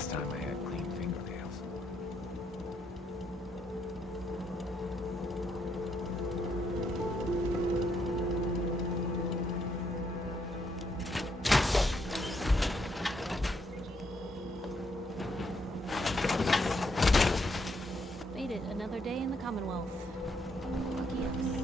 last time I had clean fingernails. Made it another day in the Commonwealth. Lucky us.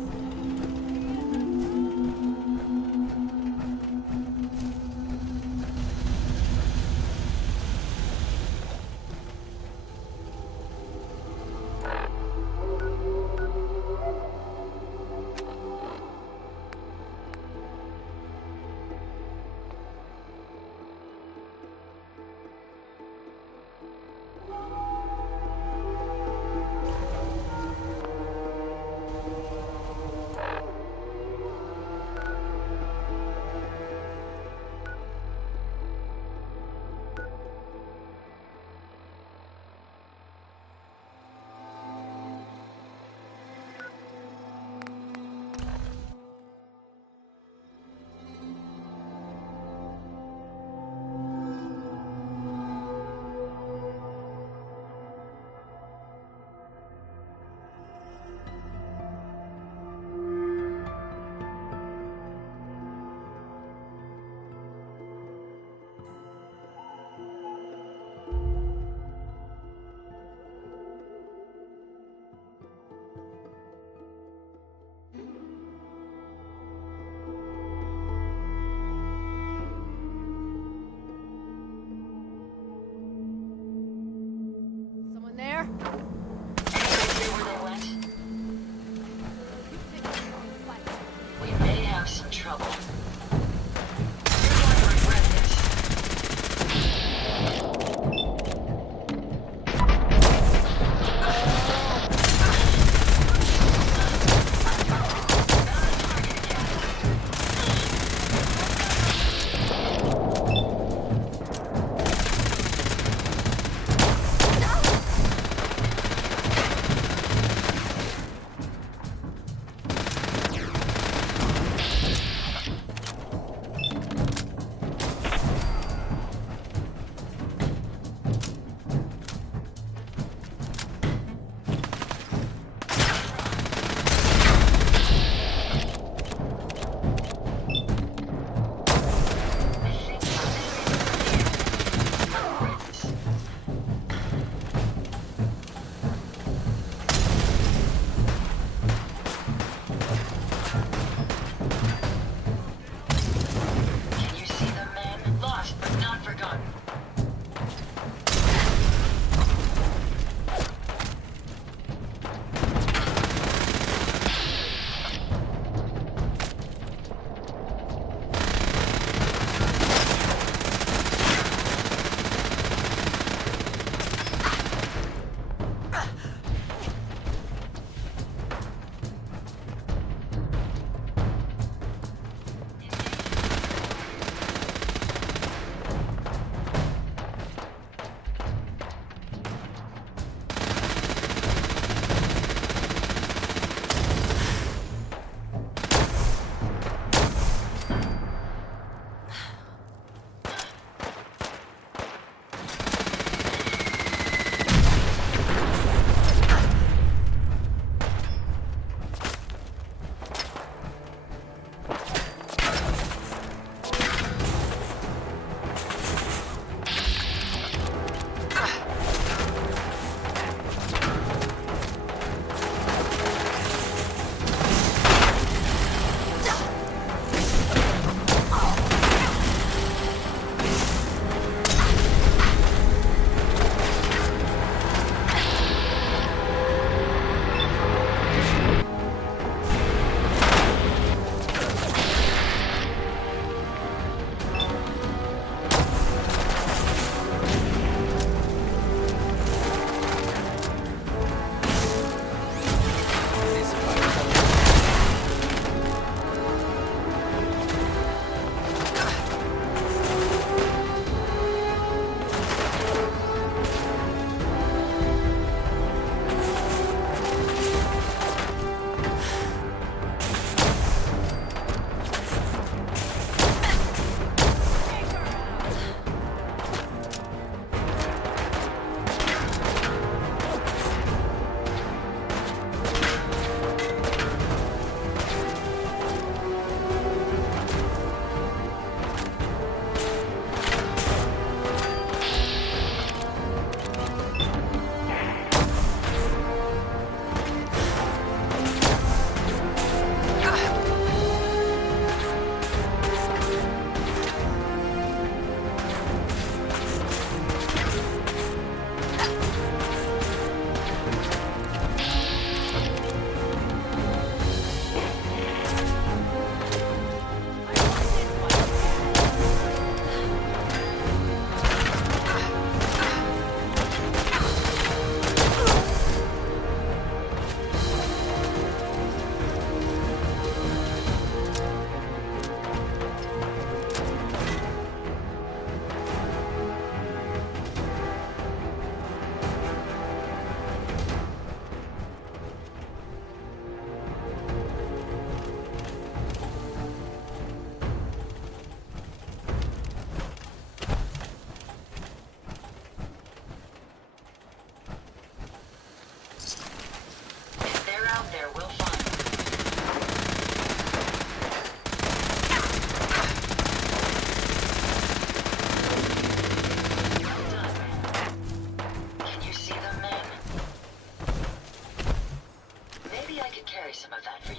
that for you.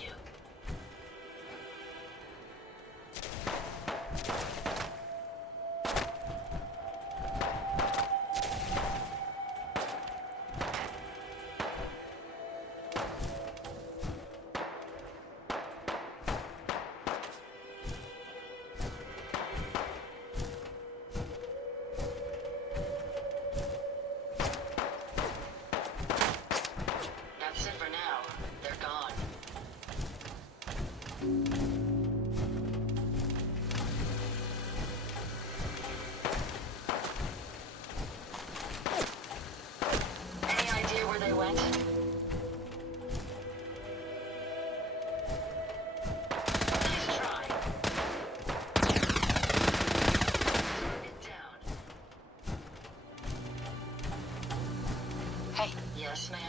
That's it for now. They're gone. Any idea where they went? Nice try. Target down. Hey. Yes, ma'am.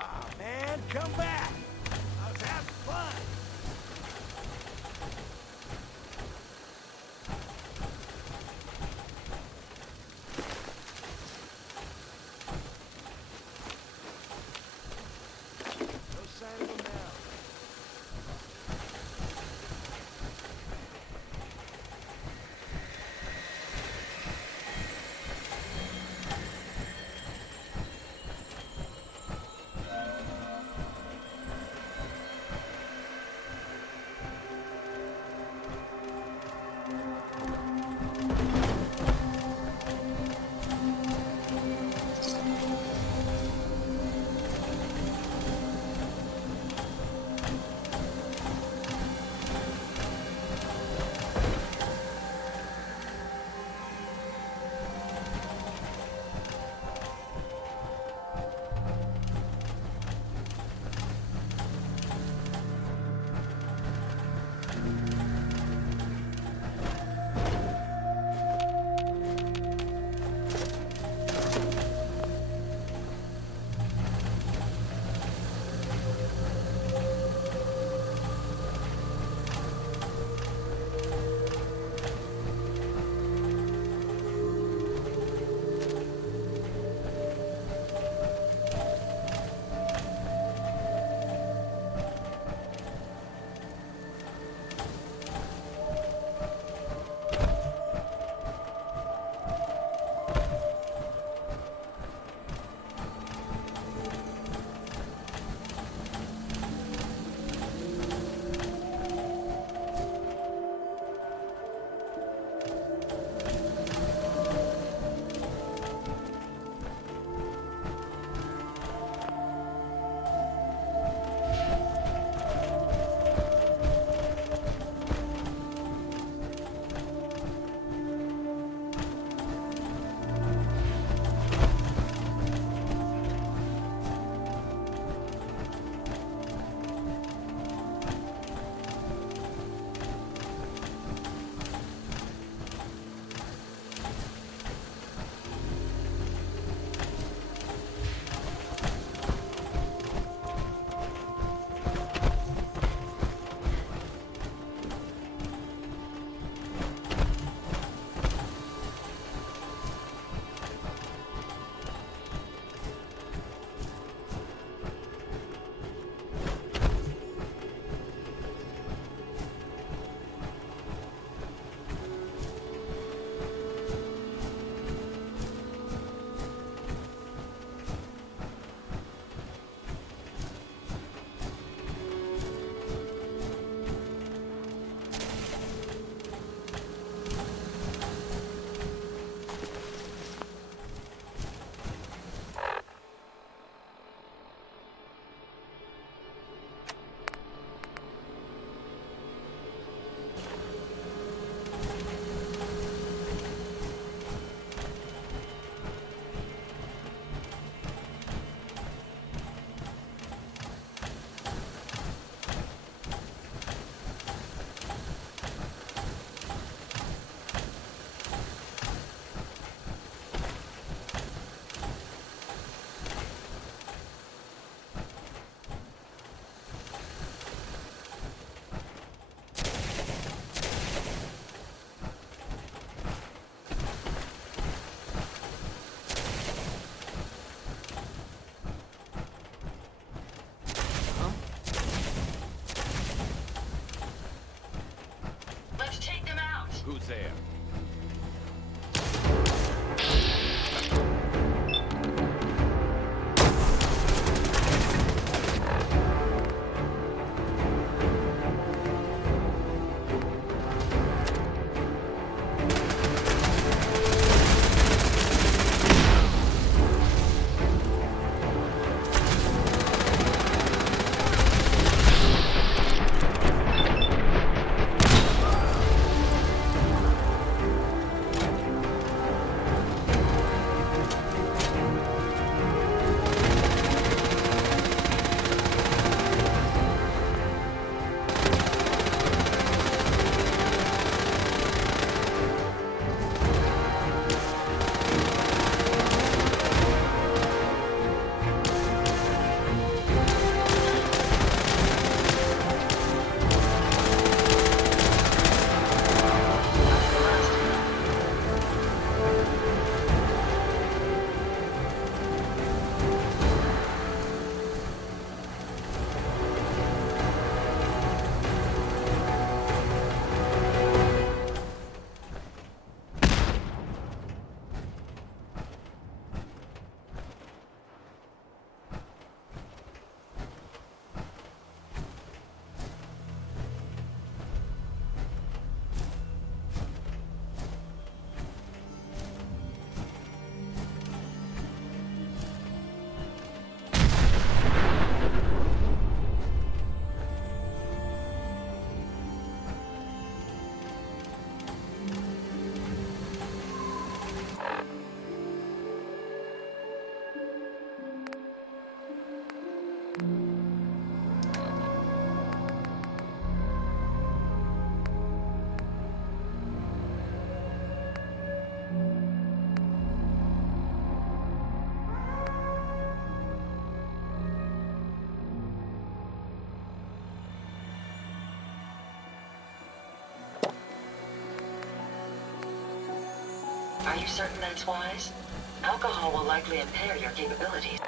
Ah, man, come back! I was having fun! No sign of him now. Are you certain that's wise? Alcohol will likely impair your capabilities.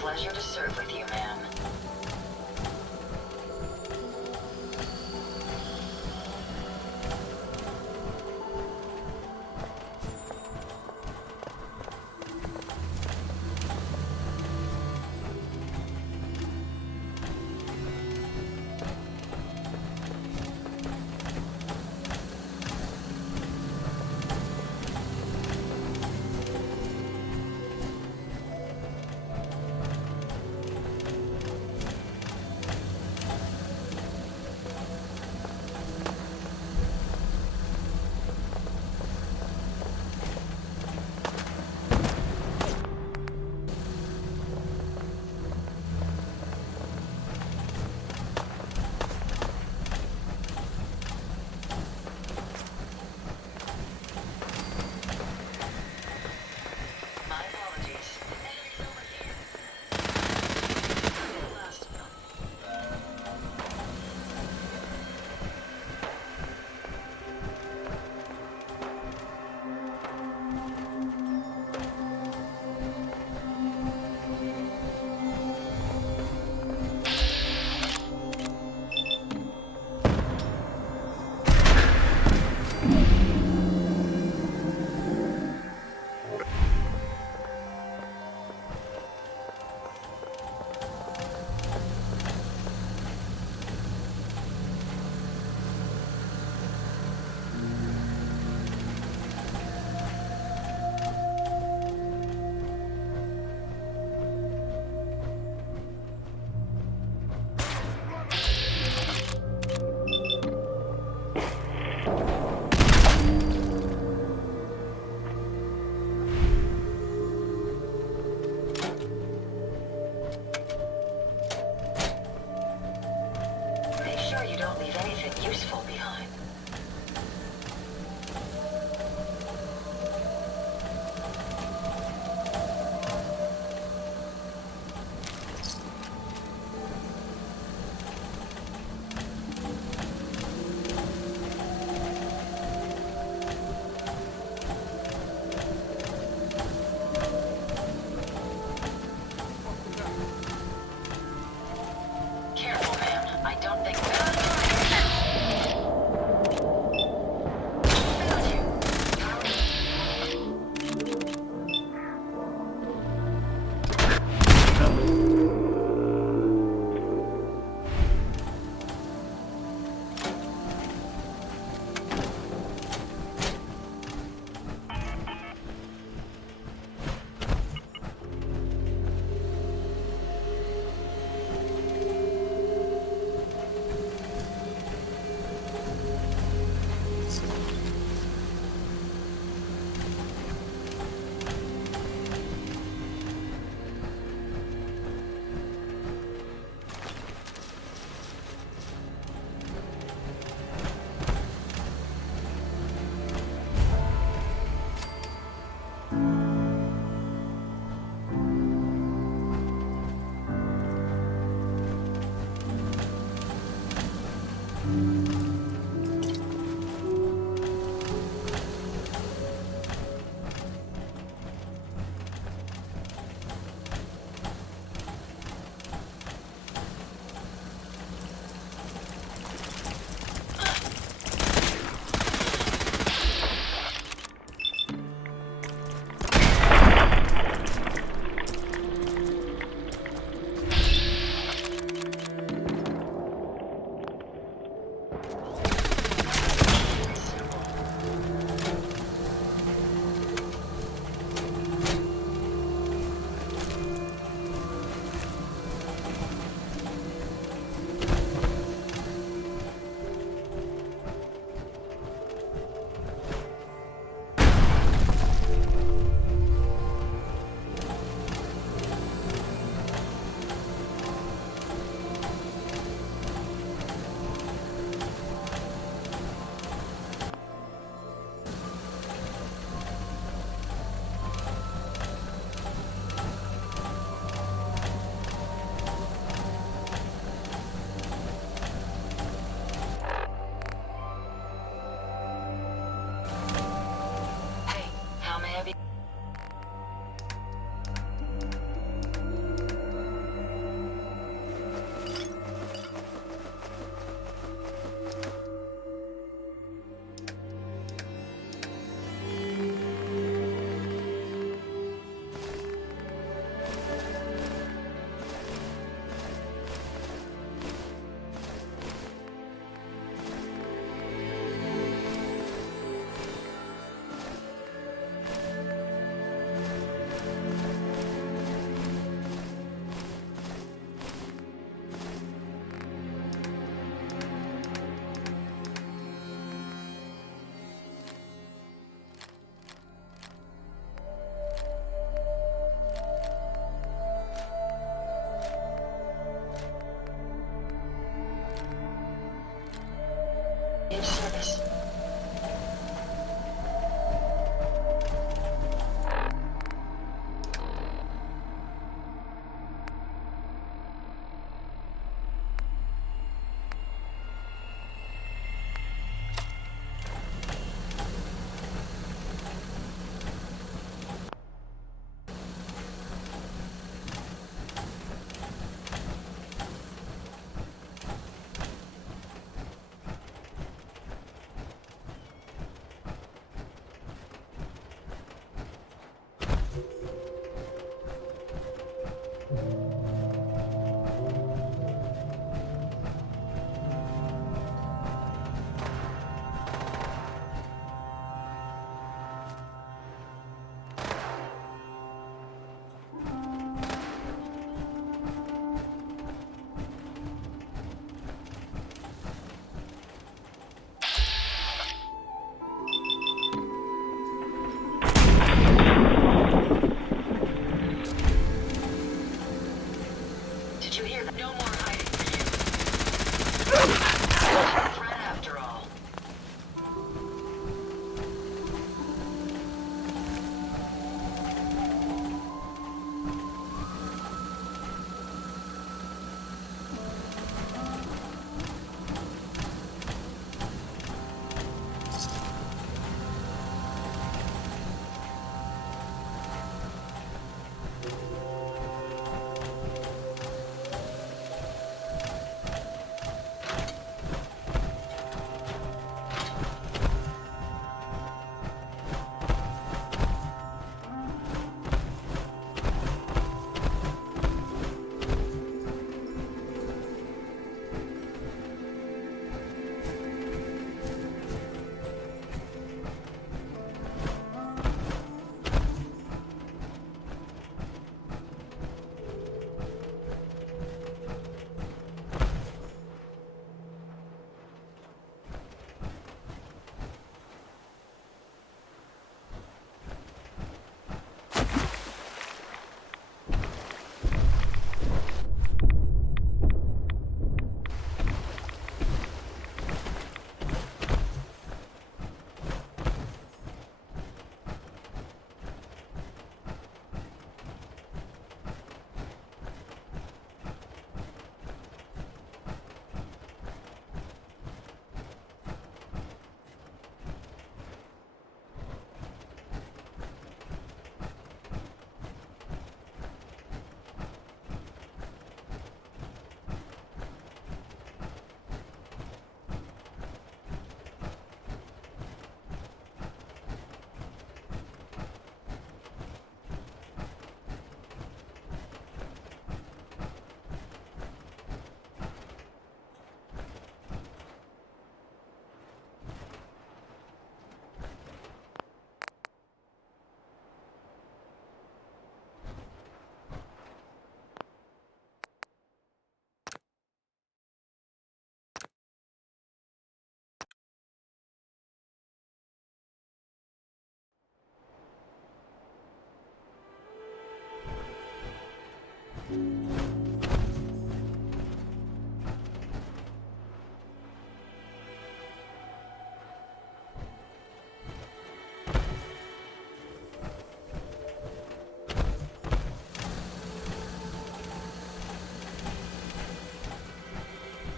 pleasure to serve with you, ma'am. My apologies. Enemies over here. The last of them. Make sure you don't leave anything useful behind. Careful, ma'am. I don't think that...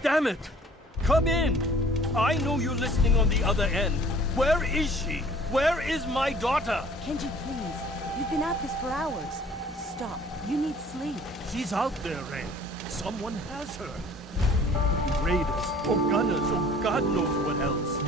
Damn it! Come in! I know you're listening on the other end. Where is she? Where is my daughter? Kenji, please. You've been at this for hours. Stop. You need sleep. She's out there, Ray. Someone has her. Raiders, or gunners, or God knows what else.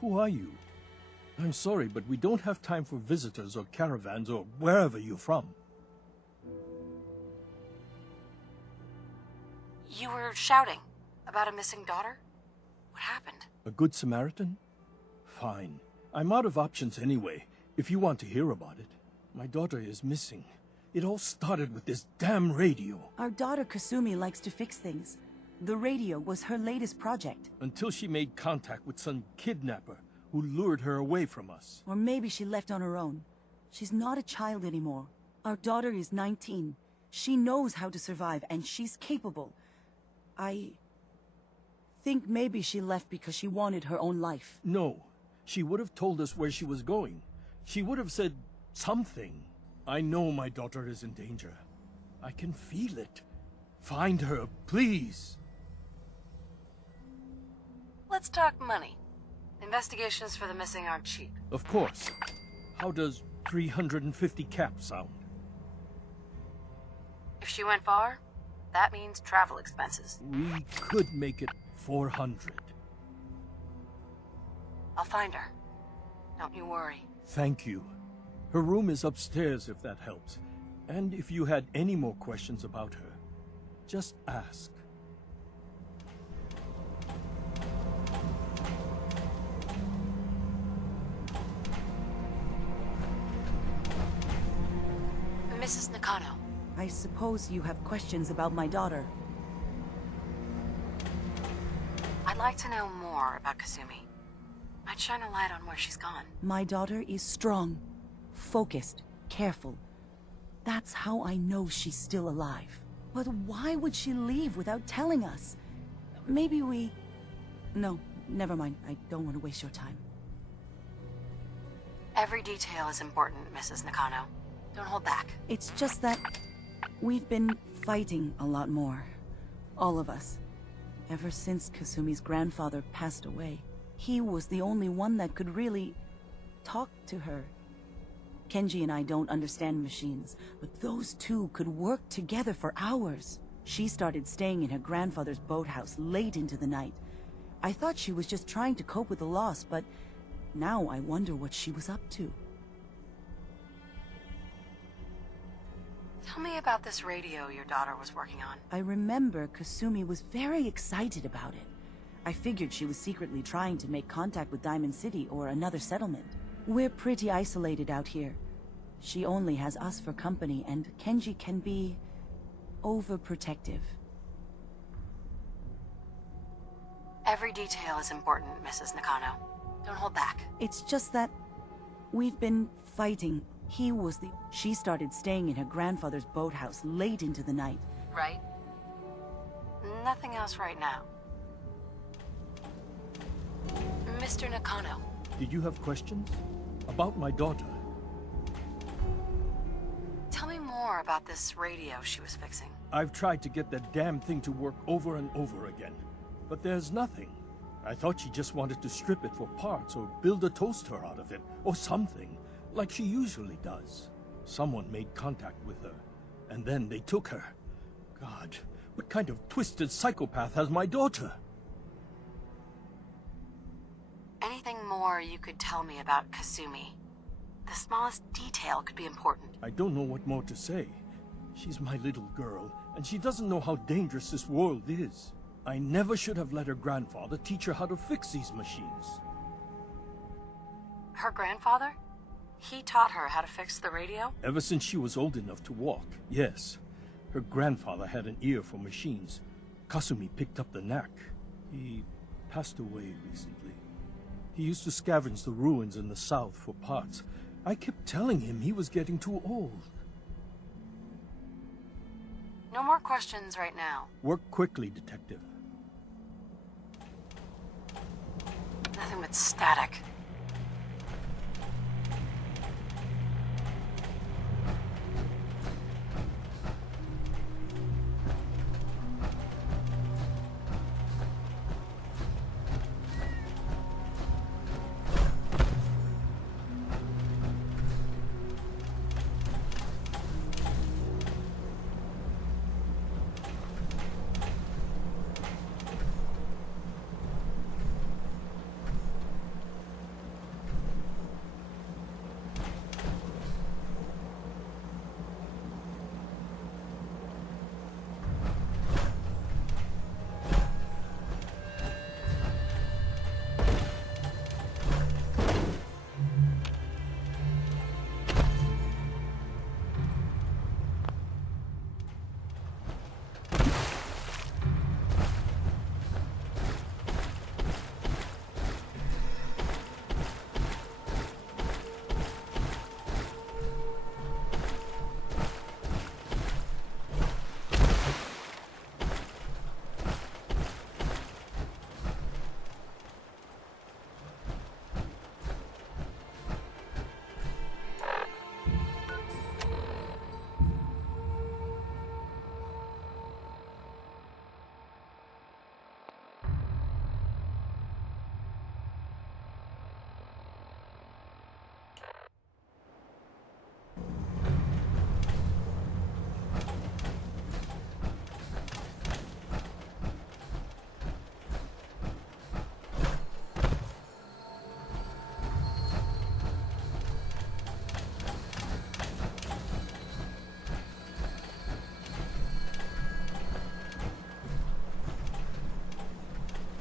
Who are you? I'm sorry, but we don't have time for visitors or caravans or wherever you're from. You were shouting about a missing daughter? What happened? A good Samaritan? Fine. I'm out of options anyway, if you want to hear about it. My daughter is missing. It all started with this damn radio. Our daughter Kasumi likes to fix things. The radio was her latest project. Until she made contact with some kidnapper who lured her away from us. Or maybe she left on her own. She's not a child anymore. Our daughter is 19. She knows how to survive, and she's capable. I think maybe she left because she wanted her own life. No. She would have told us where she was going. She would have said something. I know my daughter is in danger. I can feel it. Find her, please. Let's talk money. Investigations for the missing aren't cheap. Of course. How does 350 cap sound? If she went far, that means travel expenses. We could make it 400. I'll find her. Don't you worry. Thank you. Her room is upstairs if that helps. And if you had any more questions about her, just ask. Mrs. Nakano. I suppose you have questions about my daughter. I'd like to know more about Kasumi. Might shine a light on where she's gone. My daughter is strong, focused, careful. That's how I know she's still alive. But why would she leave without telling us? Maybe we... No, never mind. I don't want to waste your time. Every detail is important, Mrs. Nakano. Don't hold back. It's just that we've been fighting a lot more. All of us. Ever since Kasumi's grandfather passed away. He was the only one that could really talk to her. Kenji and I don't understand machines, but those two could work together for hours. She started staying in her grandfather's boathouse late into the night. I thought she was just trying to cope with the loss, but now I wonder what she was up to. Tell me about this radio your daughter was working on. I remember Kasumi was very excited about it. I figured she was secretly trying to make contact with Diamond City or another settlement. We're pretty isolated out here. She only has us for company, and Kenji can be overprotective. Every detail is important, Mrs. Nakano. Don't hold back. It's just that we've been fighting. She started staying in her grandfather's boathouse late into the night. Right? Nothing else right now. Mr. Nakano. Did you have questions? About my daughter? Tell me more about this radio she was fixing. I've tried to get that damn thing to work over and over again, but there's nothing. I thought she just wanted to strip it for parts or build a toaster out of it, or something, like she usually does. Someone made contact with her, and then they took her. God, what kind of twisted psychopath has my daughter? Anything more you could tell me about Kasumi? The smallest detail could be important. I don't know what more to say. She's my little girl, and she doesn't know how dangerous this world is. I never should have let her grandfather teach her how to fix these machines. Her grandfather? He taught her how to fix the radio? Ever since she was old enough to walk, yes. Her grandfather had an ear for machines. Kasumi picked up the knack. He passed away recently. He used to scavenge the ruins in the south for parts. I kept telling him he was getting too old. No more questions right now. Work quickly, Detective. Nothing but static.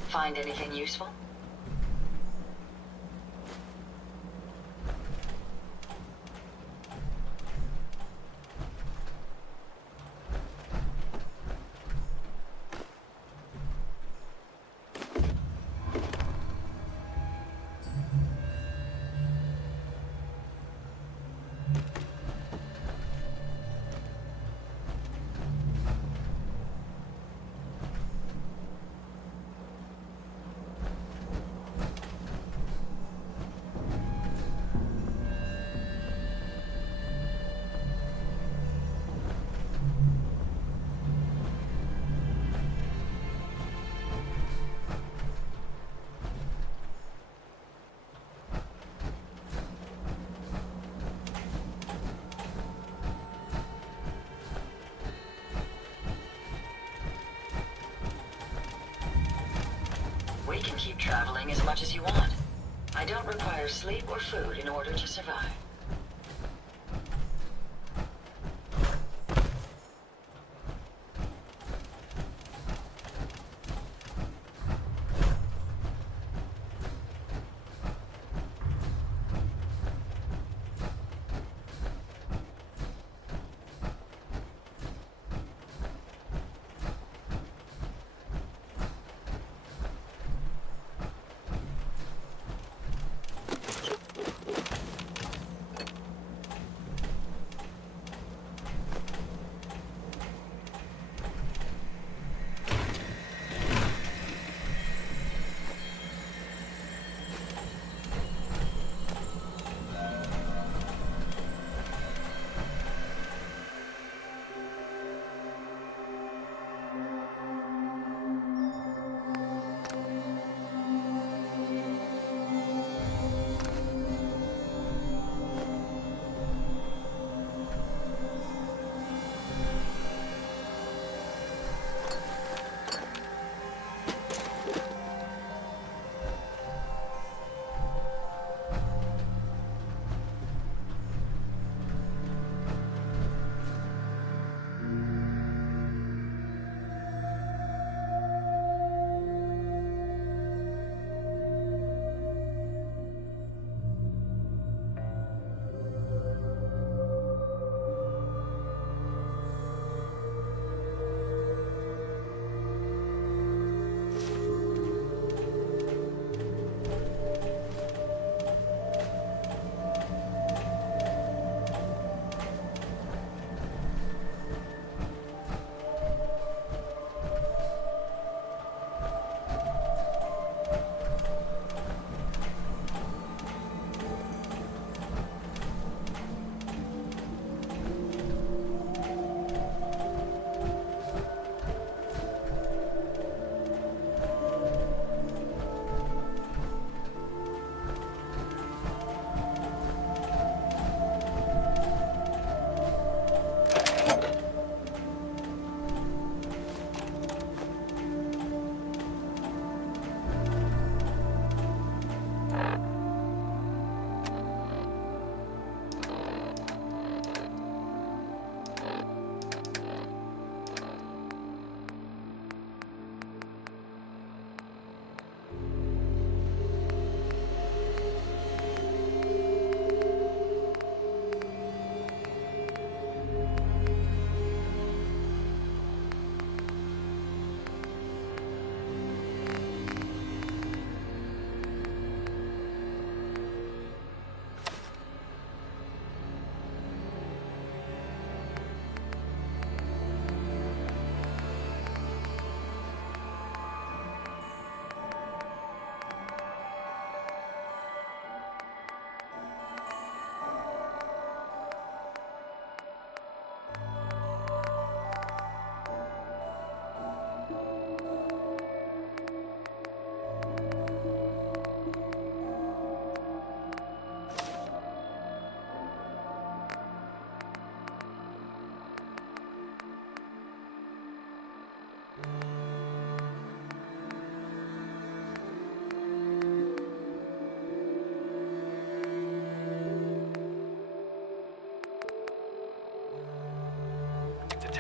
Find anything useful? We can keep traveling as much as you want. I don't require sleep or food in order to survive.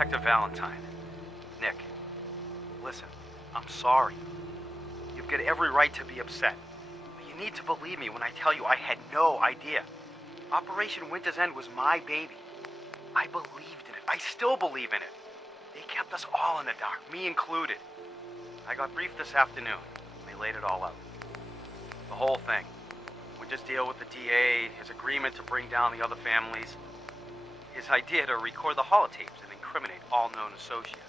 Detective Valentine. Nick, listen, I'm sorry. You've got every right to be upset. But you need to believe me when I tell you I had no idea. Operation Winter's End was my baby. I believed in it. I still believe in it. They kept us all in the dark, me included. I got briefed this afternoon. They laid it all out. The whole thing. Winter's deal with the DA, his agreement to bring down the other families, his idea to record the holotapes and incriminate all known associates,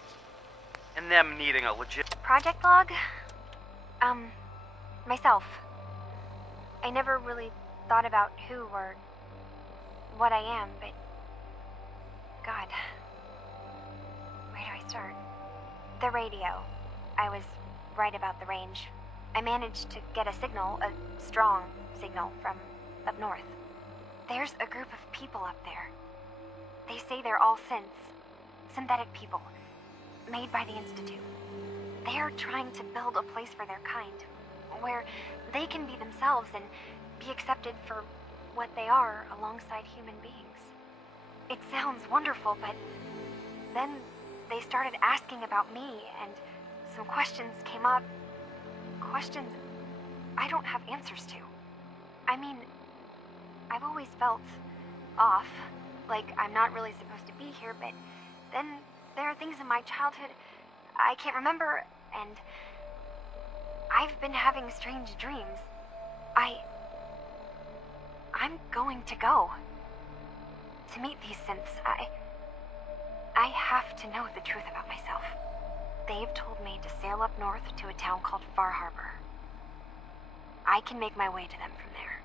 and them needing a legit... Project log? Myself. I never really thought about who or what I am, but... God. Where do I start? The radio. I was right about the range. I managed to get a signal, a strong signal, from up north. There's a group of people up there. They say they're all synthetic people, made by the Institute. They're trying to build a place for their kind, where they can be themselves and be accepted for what they are alongside human beings. It sounds wonderful, but then they started asking about me, and some questions came up. Questions I don't have answers to. I mean, I've always felt off, like I'm not really supposed to be here, but then there are things in my childhood I can't remember, and I've been having strange dreams. I'm going to go to meet these synths. I have to know the truth about myself. They've told me to sail up north to a town called Harbor. I can make my way to them from there.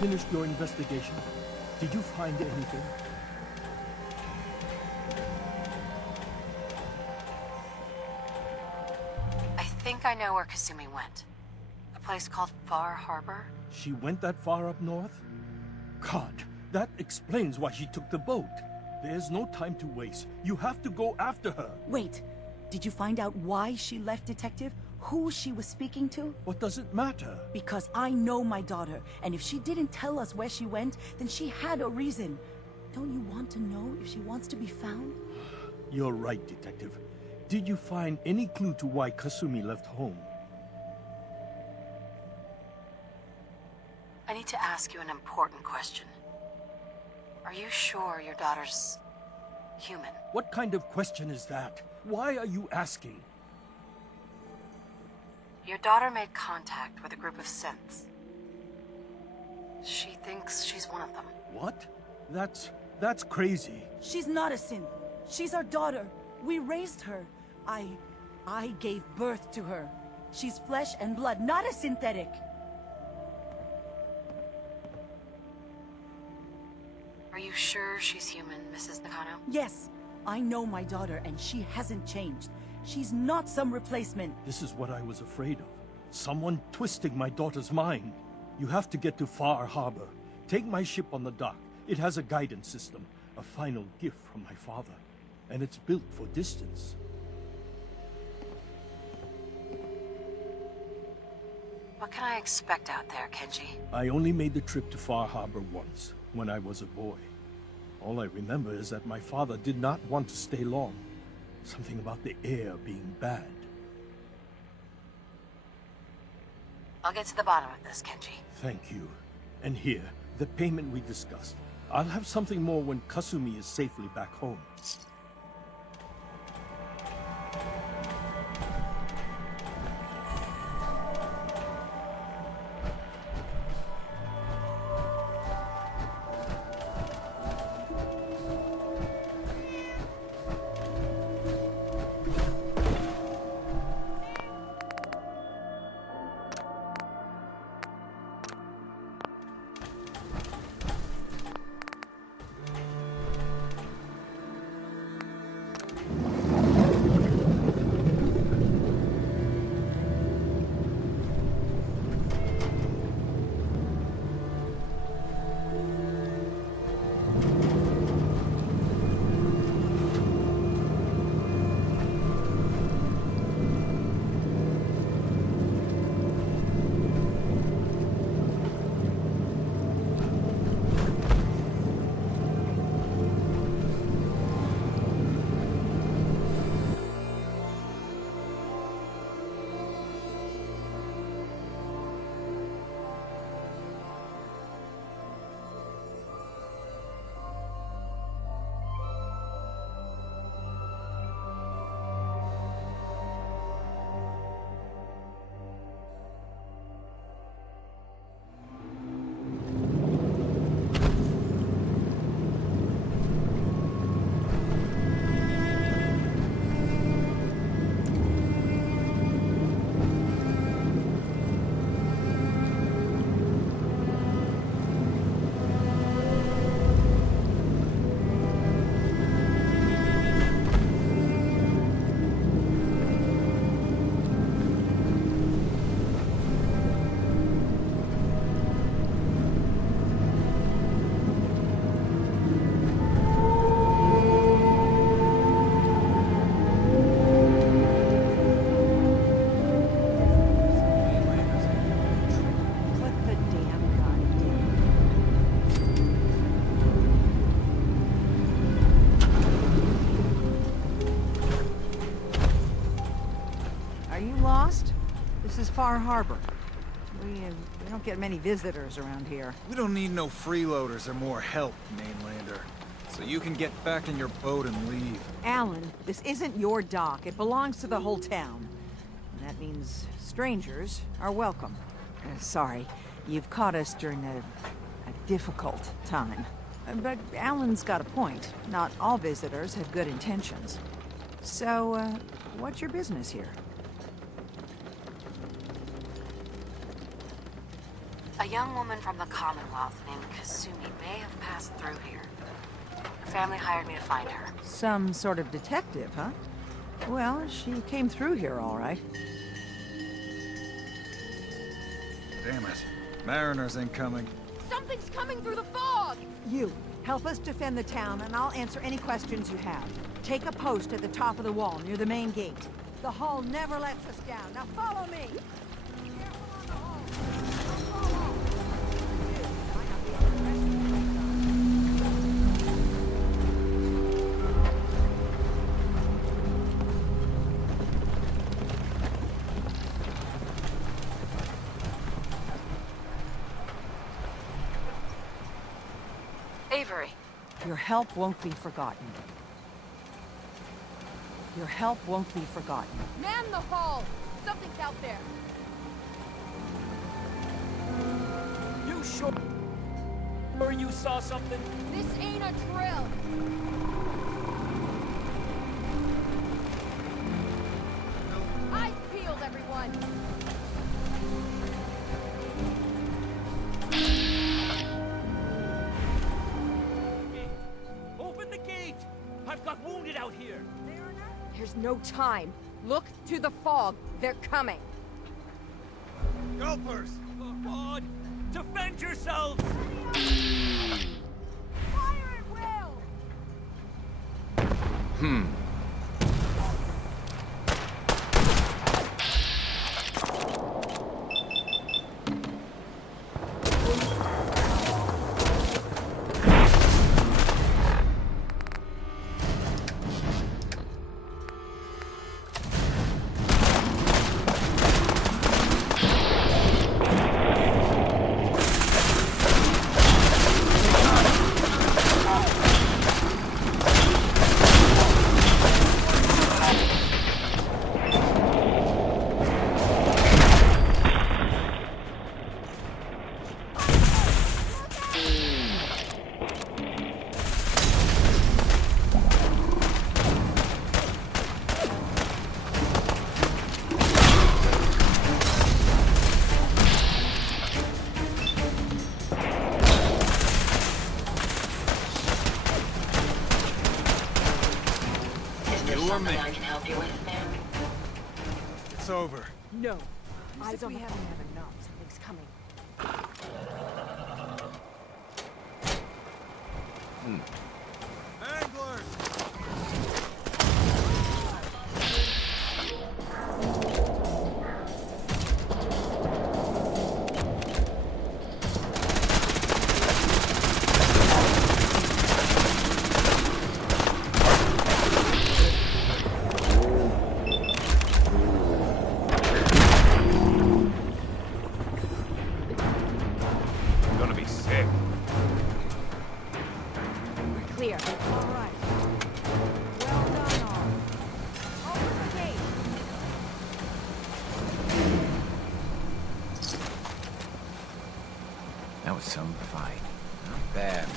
Finished your investigation? Did you find anything? I think I know where Kasumi went. A place called Harbor. She went that far up north? God, that explains why she took the boat. There's no time to waste. You have to go after her. Wait, did you find out why she left, Detective? Who she was speaking to? What does it matter? Because I know my daughter, and if she didn't tell us where she went, then she had a reason. Don't you want to know if she wants to be found? You're right, Detective. Did you find any clue to why Kasumi left home? I need to ask you an important question. Are you sure your daughter's human? What kind of question is that? Why are you asking? Your daughter made contact with a group of synths. She thinks she's one of them. What? That's crazy. She's not a synth. She's our daughter. We raised her. I gave birth to her. She's flesh and blood, not a synthetic. Are you sure she's human, Mrs. Nakano? Yes, I know my daughter, and she hasn't changed. She's not some replacement. This is what I was afraid of. Someone twisting my daughter's mind. You have to get to Harbor. Take my ship on the dock. It has a guidance system, a final gift from my father. And it's built for distance. What can I expect out there, Kenji? I only made the trip to Harbor once, when I was a boy. All I remember is that my father did not want to stay long. Something about the air being bad. I'll get to the bottom of this, Kenji. Thank you. And here, the payment we discussed. I'll have something more when Kasumi is safely back home. lost? This is Far Harbor. We don't get many visitors around here. We don't need no freeloaders or more help, mainlander. So you can get back in your boat and leave. Alan, this isn't your dock. It belongs to the whole town. And that means strangers are welcome. Sorry, you've caught us during a difficult time. But Alan's got a point. Not all visitors have good intentions. So, what's your business here? A young woman from the Commonwealth named Kasumi may have passed through here. Her family hired me to find her. Some sort of detective, huh? Well, she came through here all right. Damn it. Mariners incoming. Something's coming through the fog! You, help us defend the town, and I'll answer any questions you have. Take a post at the top of the wall, near the main gate. The hull never lets us down. Now follow me! Careful on the hull. Now follow. You might not be able to rescue yourself. Avery. Your help won't be forgotten. Your help won't be forgotten. Man the hull! Something's out there! You sure you saw something? This ain't a drill! Eyes peeled, everyone! Open the gate! I've got wounded out here! There's no time. Look to the fog. They're coming. Gulpers! Oh, God! Defend yourselves! Fire at will! Is there something I can help you with, ma'am? It's over. No. Eyes on the haven't had enough. Something's coming. Anglers! Gonna be sick. We're clear. All right. Well done, all. Open the gate. That was some fight. Not bad.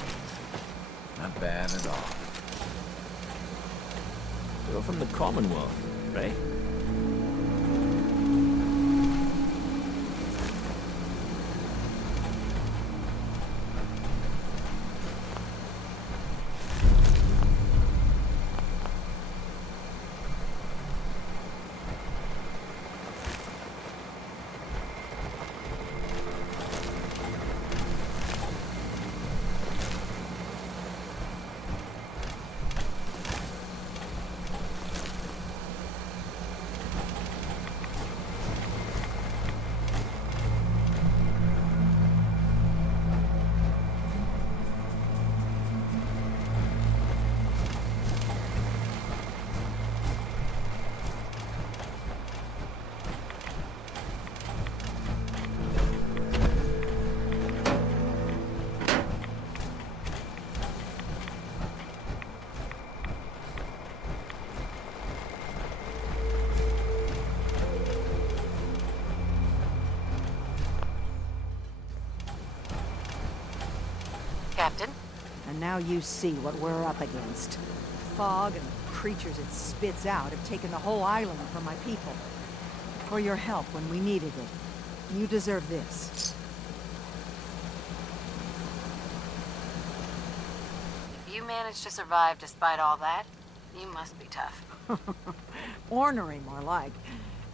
Not bad at all. You're from the Commonwealth, right? Captain. And now you see what we're up against. The fog and the creatures it spits out have taken the whole island from my people. For your help when we needed it. You deserve this. If you managed to survive despite all that, you must be tough. Ornery, more like.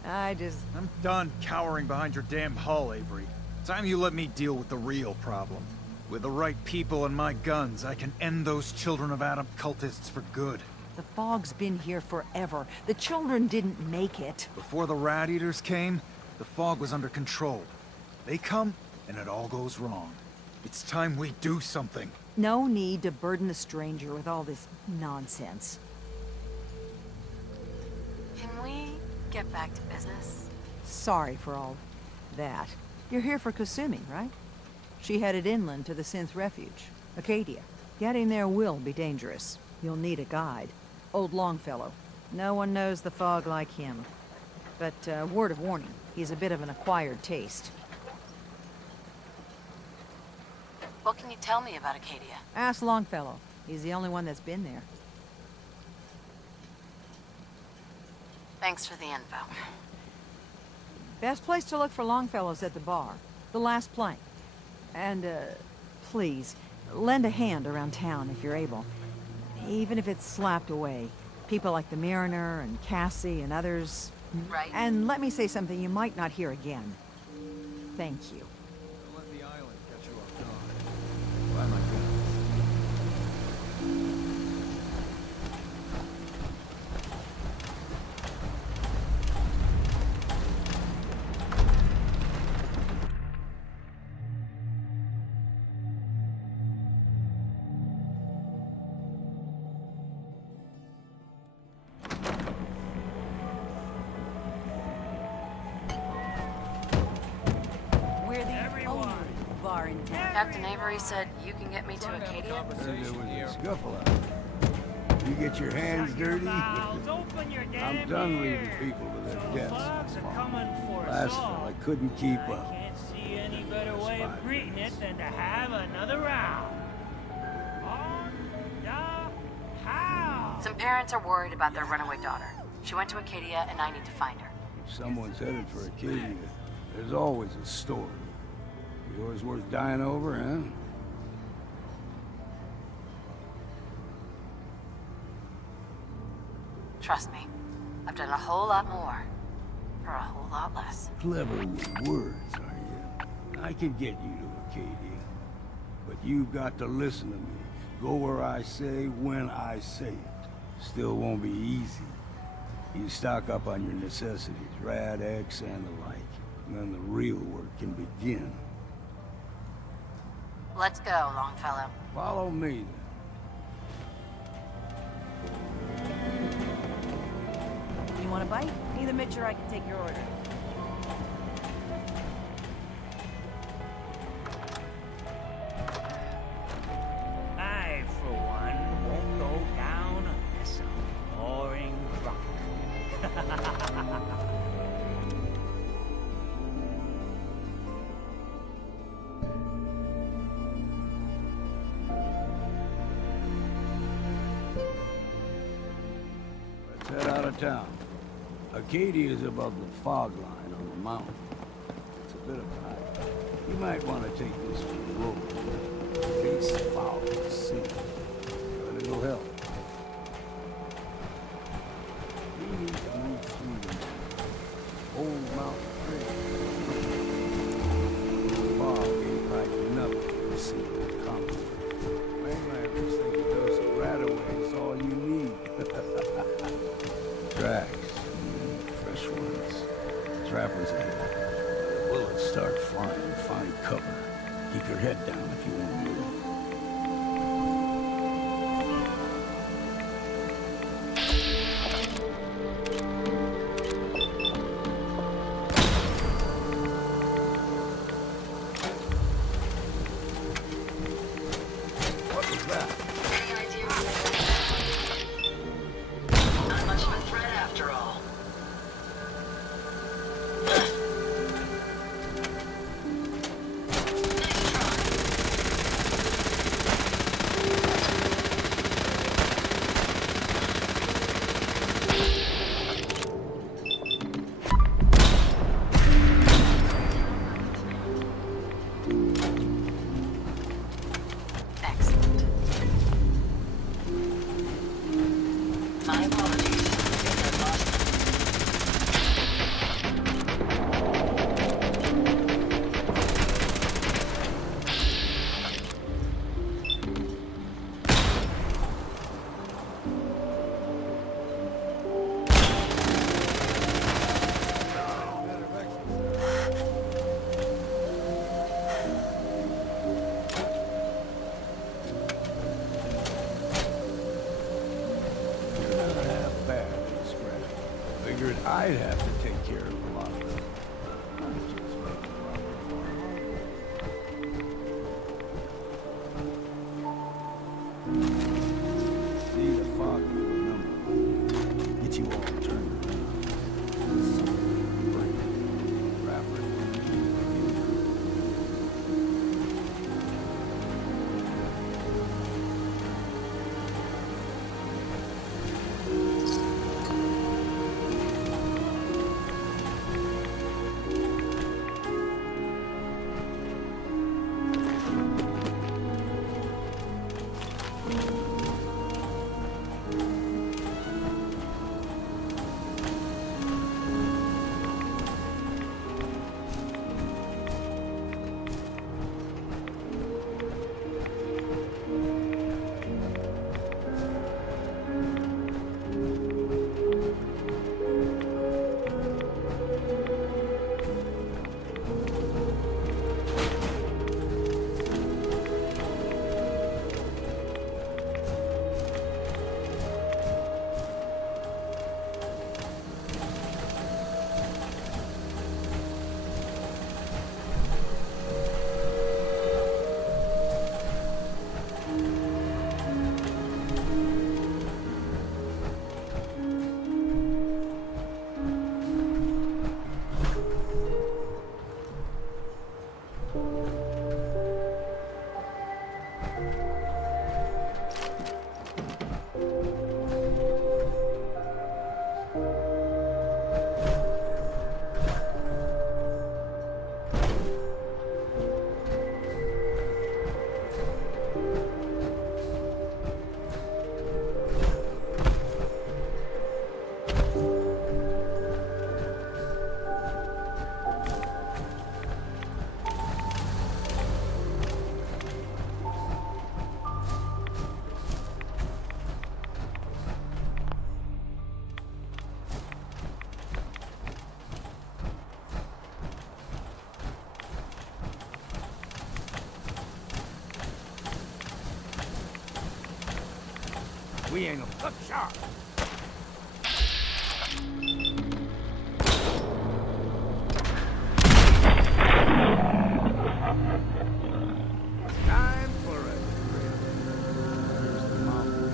I'm done cowering behind your damn hull, Avery. Time you let me deal with the real problem. With the right people and my guns, I can end those Children of Adam cultists for good. The fog's been here forever. The children didn't make it. Before the Rat Eaters came, the fog was under control. They come, and it all goes wrong. It's time we do something. No need to burden the stranger with all this nonsense. Can we get back to business? Sorry for all that. You're here for Kasumi, right? She headed inland to the Synth Refuge, Acadia. Getting there will be dangerous. You'll need a guide. Old Longfellow. No one knows the fog like him. But, word of warning, he's a bit of an acquired taste. What can you tell me about Acadia? Ask Longfellow. He's the only one that's been there. Thanks for the info. Best place to look for Longfellow's at the bar. The last plank. And, please, lend a hand around town if you're able. Even if it's slapped away. People like the Mariner and Cassie and others. Right. And let me say something you might not hear again. Thank you. Don't let the island catch you off guard. Why am I good? We're the only bar in town. Captain Avery said you can get me to Acadia? There was a scuffle out there. You get your hands dirty? Open your damn I'm done ears. leaving people to their So deaths. the fogs are coming for us Last all. one, I couldn't keep up. I can't see any better way of greeting it than to have another round. On the house. Some parents are worried about their runaway daughter. She went to Acadia and I need to find her. If someone's headed for Acadia, there's always a story. Yours worth dying over, huh? Trust me, I've done a whole lot more for a whole lot less. Clever with words, are you? I could get you to Acadia. But you've got to listen to me. Go where I say, when I say it. Still won't be easy. You stock up on your necessities, Rad X and the like. And then the real work can begin. Let's go, Longfellow. Follow me, You want a bite? Either Mitch or I can take your order. I, for one, won't go down unless I'm roaring drunk. Let's head out of town. Acadia is above the fog line on the mountain. It's a bit of a hike. You might want to take this for a roll. Face foul to see. But it'll help. We need to move through the old mountain trail. The fog ain't like nothing you've seen in the comic. Mainlanders think a dose of Radaway is all you need. Tracks. Fresh ones. Trappers ahead. The bullets start flying. Find cover. Keep your head down if you want to live. What was that? Any idea? Not much of a threat after all. Nice try. to take care of a lot of them. I just make a profit for hard. See, the fog will remember. Get you all turned around. Something break. Rapper. We ain't a look sharp. Time for a trip. Here's the mountain.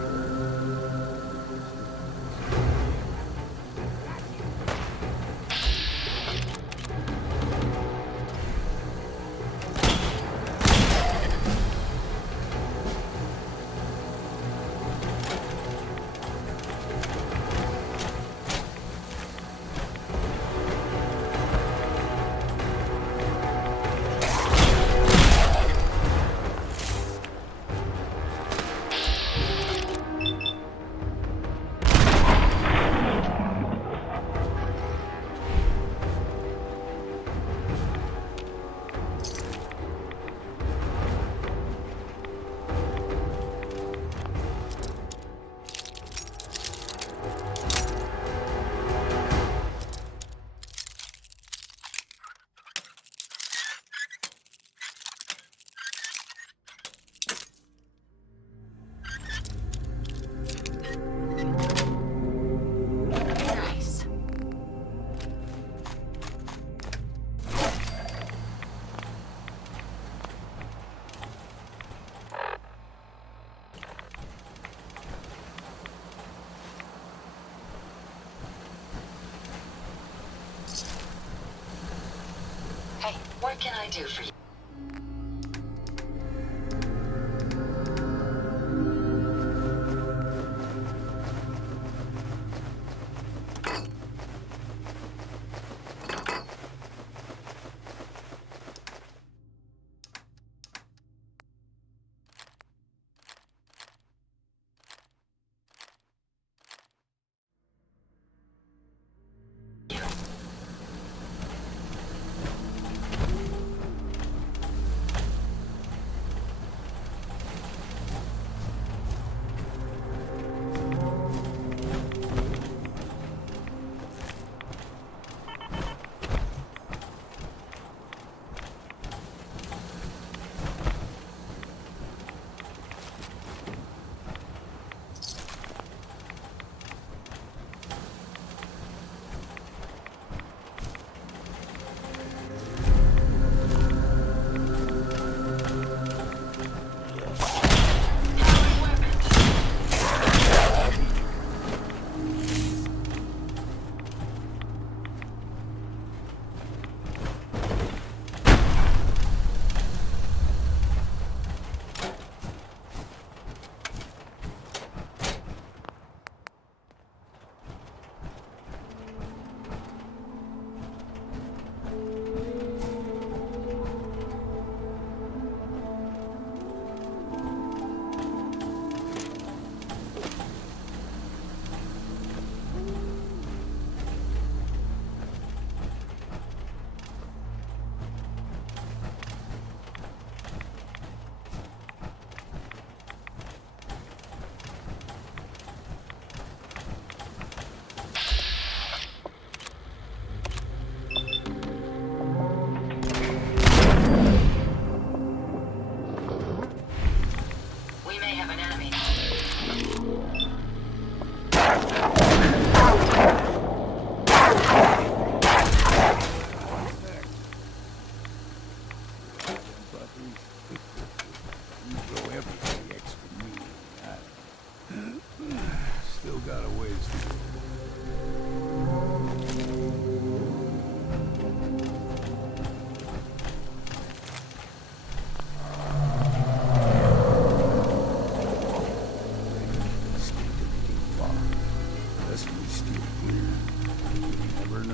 Hey, what can I do for you?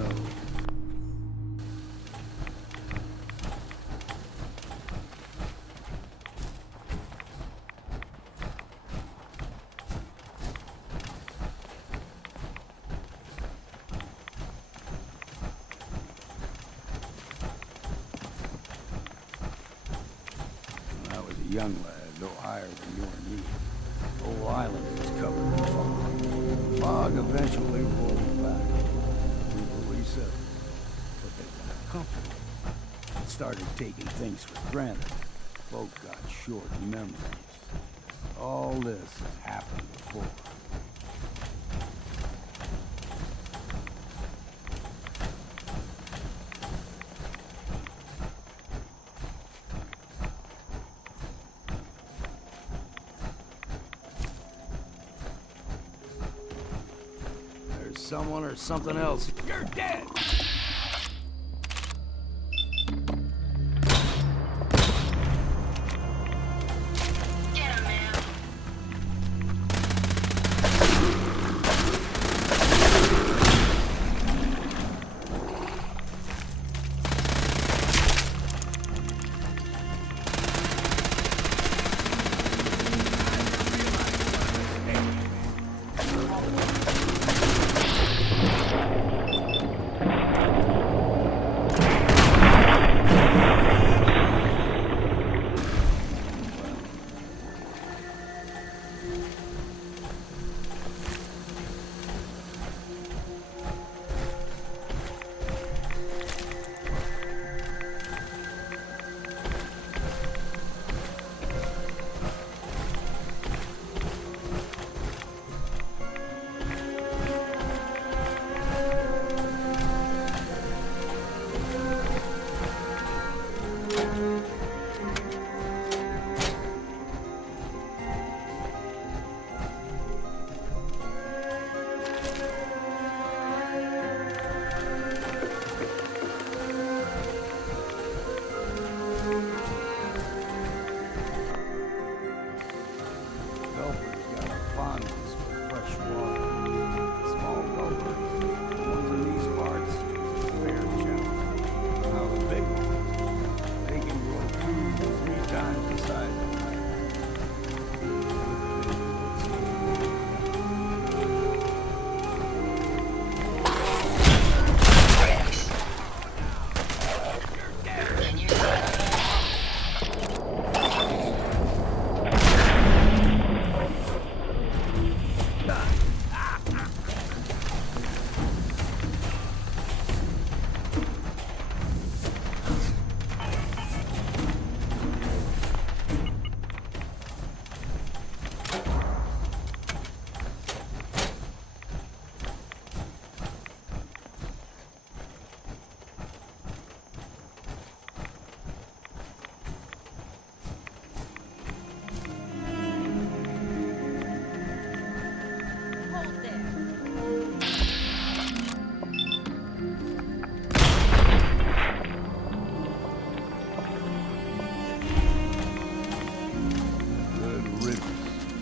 know. When I was a young lad, no higher than you or me, the whole island was covered in fog. Fog eventually rolled back. We resettled, but they weren't comfortable. It started taking things for granted. Folk got short memories. All this has happened before. There's someone or something else. You're dead!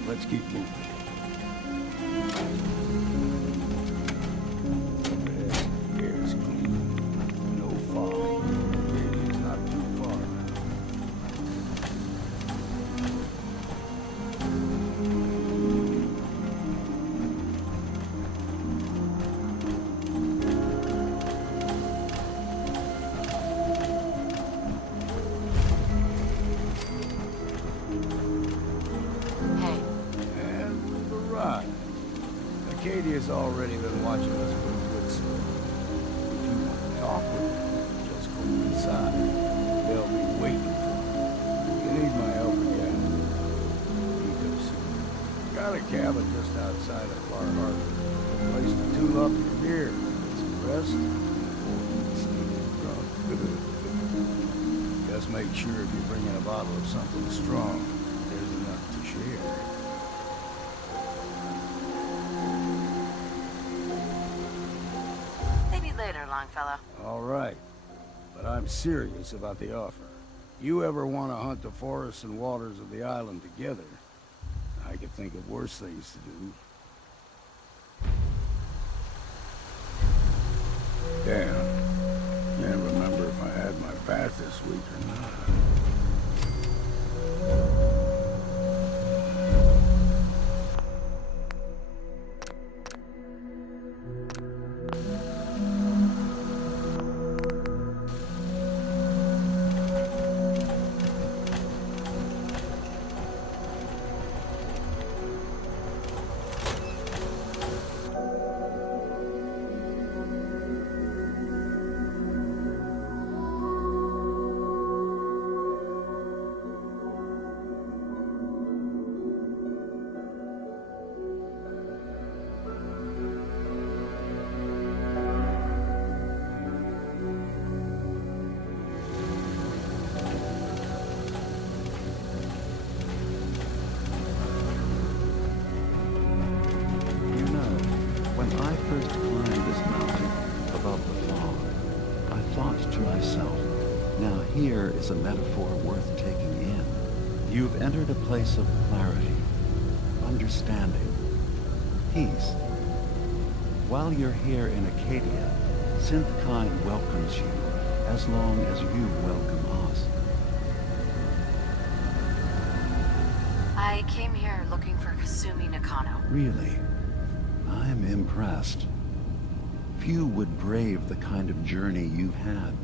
Let's keep moving. The air is clean. No fog. It's not too far now. Acadia's already been watching us for a good spell. If you want to talk with them, just go inside. They'll be waiting for you. You need my help again. Meet them soon. Got a cabin just outside of Harbor. A place to tune up your gear. Get some rest. Just make sure if you're bringing a bottle of something strong, there's enough to share. Later, Longfellow. All right. But I'm serious about the offer. You ever want to hunt the forests and waters of the island together, I could think of worse things to do. Damn. Can't remember if I had my bath this week or not. Here is a metaphor worth taking in. You've entered a place of clarity, understanding, peace. While you're here in Acadia, Synthkind welcomes you as long as you welcome us. I came here looking for Kasumi Nakano. Really? I'm impressed. Few would brave the kind of journey you've had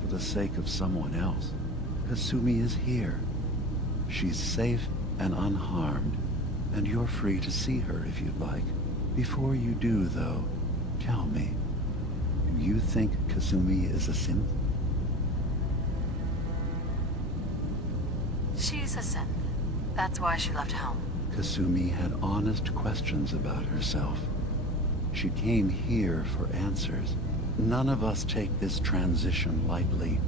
for the sake of someone else. Kasumi is here. She's safe and unharmed, and you're free to see her if you'd like. Before you do, though, tell me, do you think Kasumi is a synth? She's a synth. That's why she left home. Kasumi had honest questions about herself. She came here for answers. None of us take this transition lightly.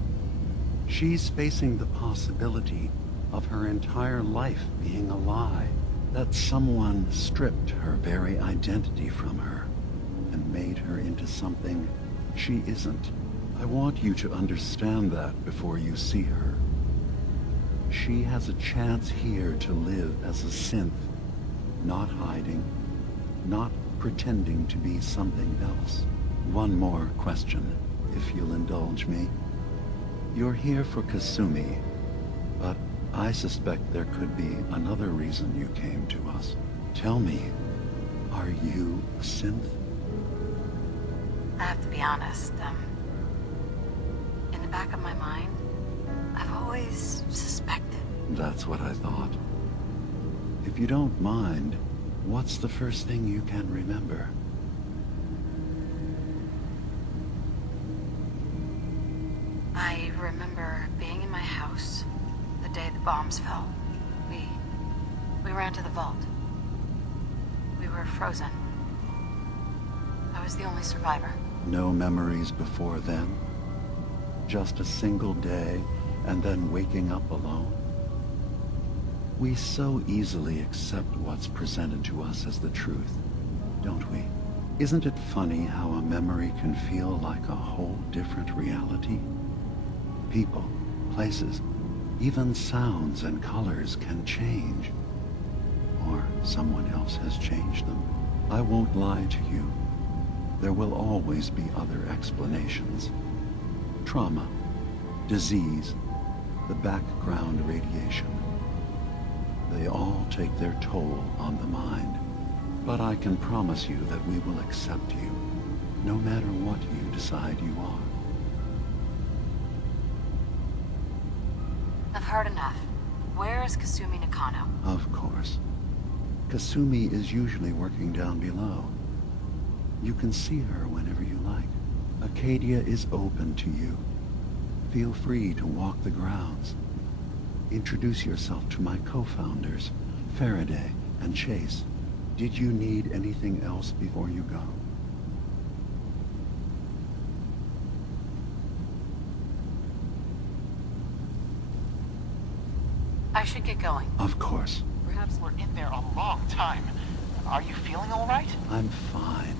She's facing the possibility of her entire life being a lie, that someone stripped her very identity from her and made her into something she isn't. I want you to understand that before you see her. She has a chance here to live as a synth, not hiding, not pretending to be something else. One more question, if you'll indulge me. You're here for Kasumi, but I suspect there could be another reason you came to us. Tell me, are you a synth? I have to be honest, in the back of my mind, I've always suspected. That's what I thought. If you don't mind, what's the first thing you can remember? I remember being in my house the day the bombs fell. We ran to the vault. We were frozen. I was the only survivor. No memories before then? Just a single day and then waking up alone? We so easily accept what's presented to us as the truth, don't we? Isn't it funny how a memory can feel like a whole different reality? People, places, even sounds and colors can change. Or someone else has changed them. I won't lie to you. There will always be other explanations. Trauma, disease, the background radiation. They all take their toll on the mind. But I can promise you that we will accept you, no matter what you decide you are. I've heard enough. Where is Kasumi Nakano? Of course. Kasumi is usually working down below. You can see her whenever you like. Acadia is open to you. Feel free to walk the grounds. Introduce yourself to my co-founders, Faraday and Chase. Did you need anything else before you go? I should get going. Of course. Perhaps we're in there a long time. Are you feeling all right? I'm fine.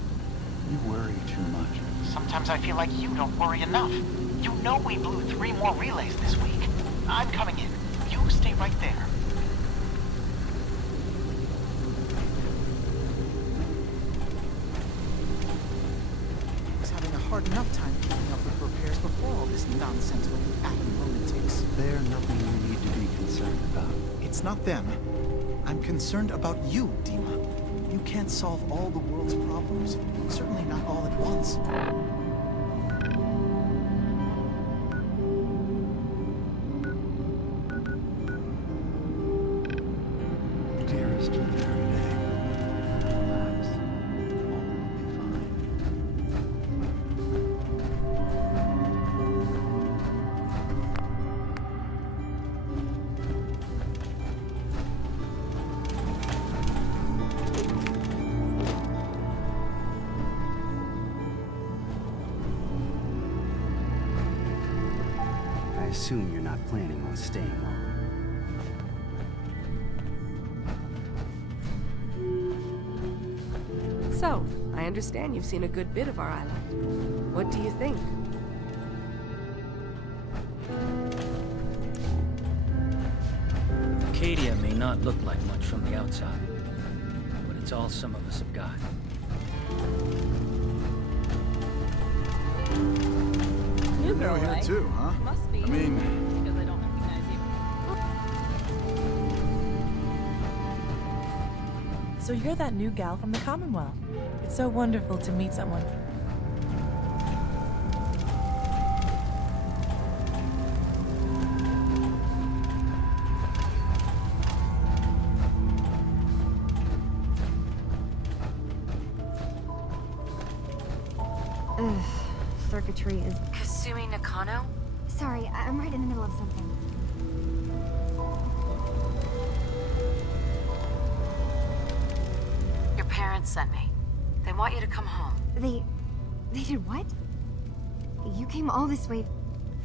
You worry too much. Sometimes I feel like you don't worry enough. You know we blew 3 more relays this week. I'm coming in. You stay right there. I was having a hard enough time keeping up with repairs before all this nonsense with the atom lunatics. They're nothing you need to be concerned about. It's not them. I'm concerned about you, Dima. You can't solve all the world's problems. Certainly not all at once. Dearest Faraday, relax. All will be fine. I assume you're not planning on staying long. So, I understand you've seen a good bit of our island. What do you think? Acadia may not look like much from the outside, but it's all some of us have got. New girl, You're here right? too, huh? Must be. I mean, because I don't recognize you. So you're that new gal from the Commonwealth. It's so wonderful to meet someone. Ugh, circuitry is... Kasumi Nakano? Sorry, I'm right in the middle of something. Your parents sent me. They want you to come home. They did what? You came all this way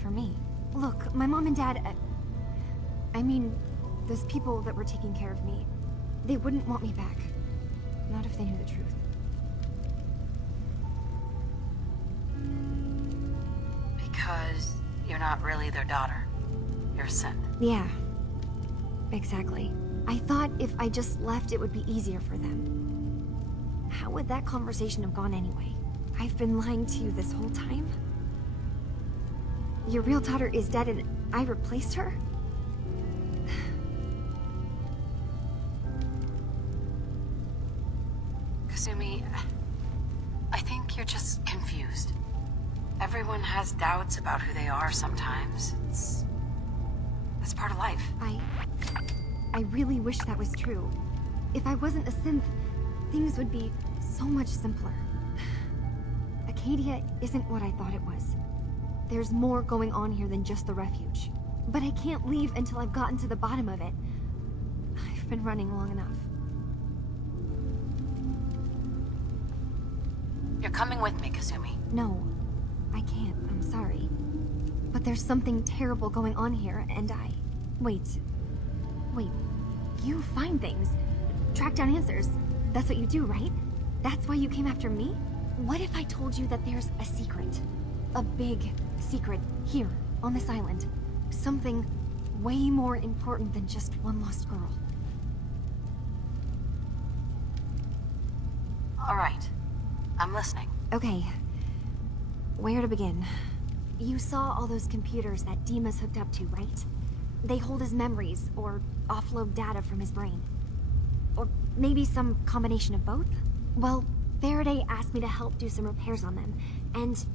for me. Look, my mom and dad, I mean, those people that were taking care of me, they wouldn't want me back. Not if they knew the truth. Because you're not really their daughter. You're a synth. Yeah, exactly. I thought if I just left, it would be easier for them. How would that conversation have gone anyway? I've been lying to you this whole time? Your real daughter is dead and I replaced her? Kasumi, I think you're just confused. Everyone has doubts about who they are sometimes. It's part of life. I really wish that was true. If I wasn't a synth, things would be so much simpler. Acadia isn't what I thought it was. There's more going on here than just the refuge. But I can't leave until I've gotten to the bottom of it. I've been running long enough. You're coming with me, Kasumi. No, I can't. I'm sorry. But there's something terrible going on here, and I... Wait. You find things. Track down answers. That's what you do, right? That's why you came after me? What if I told you that there's a secret? A big secret here, on this island. Something way more important than just one lost girl. All right. I'm listening. Okay. Where to begin? You saw all those computers that Dima's hooked up to, right? They hold his memories, or offload data from his brain. Or maybe some combination of both? Well, Faraday asked me to help do some repairs on them, and,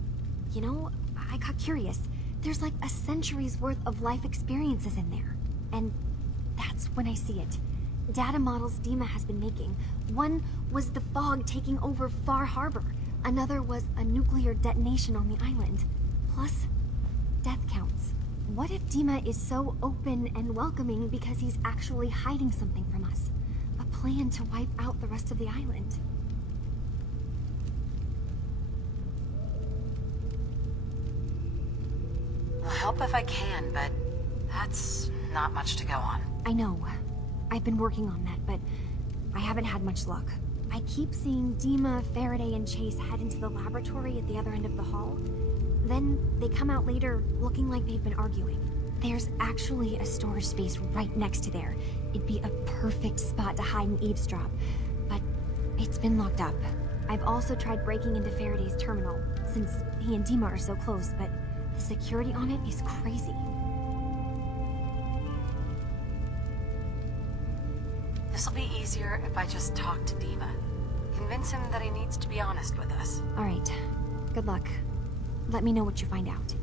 you know, I got curious. There's like a century's worth of life experiences in there. And that's when I see it. Data models Dima has been making. One was the fog taking over Far Harbor. Another was a nuclear detonation on the island. Plus, death counts. What if Dima is so open and welcoming because he's actually hiding something from us? A plan to wipe out the rest of the island. I'll help if I can, but that's not much to go on. I know. I've been working on that, but I haven't had much luck. I keep seeing Dima, Faraday, and Chase head into the laboratory at the other end of the hall. Then they come out later looking like they've been arguing. There's actually a storage space right next to there. It'd be a perfect spot to hide and eavesdrop, but it's been locked up. I've also tried breaking into Faraday's terminal, since he and Dima are so close, but the security on it is crazy. This'll be easier if I just talk to Dima. Convince him that he needs to be honest with us. All right. Good luck. Let me know what you find out.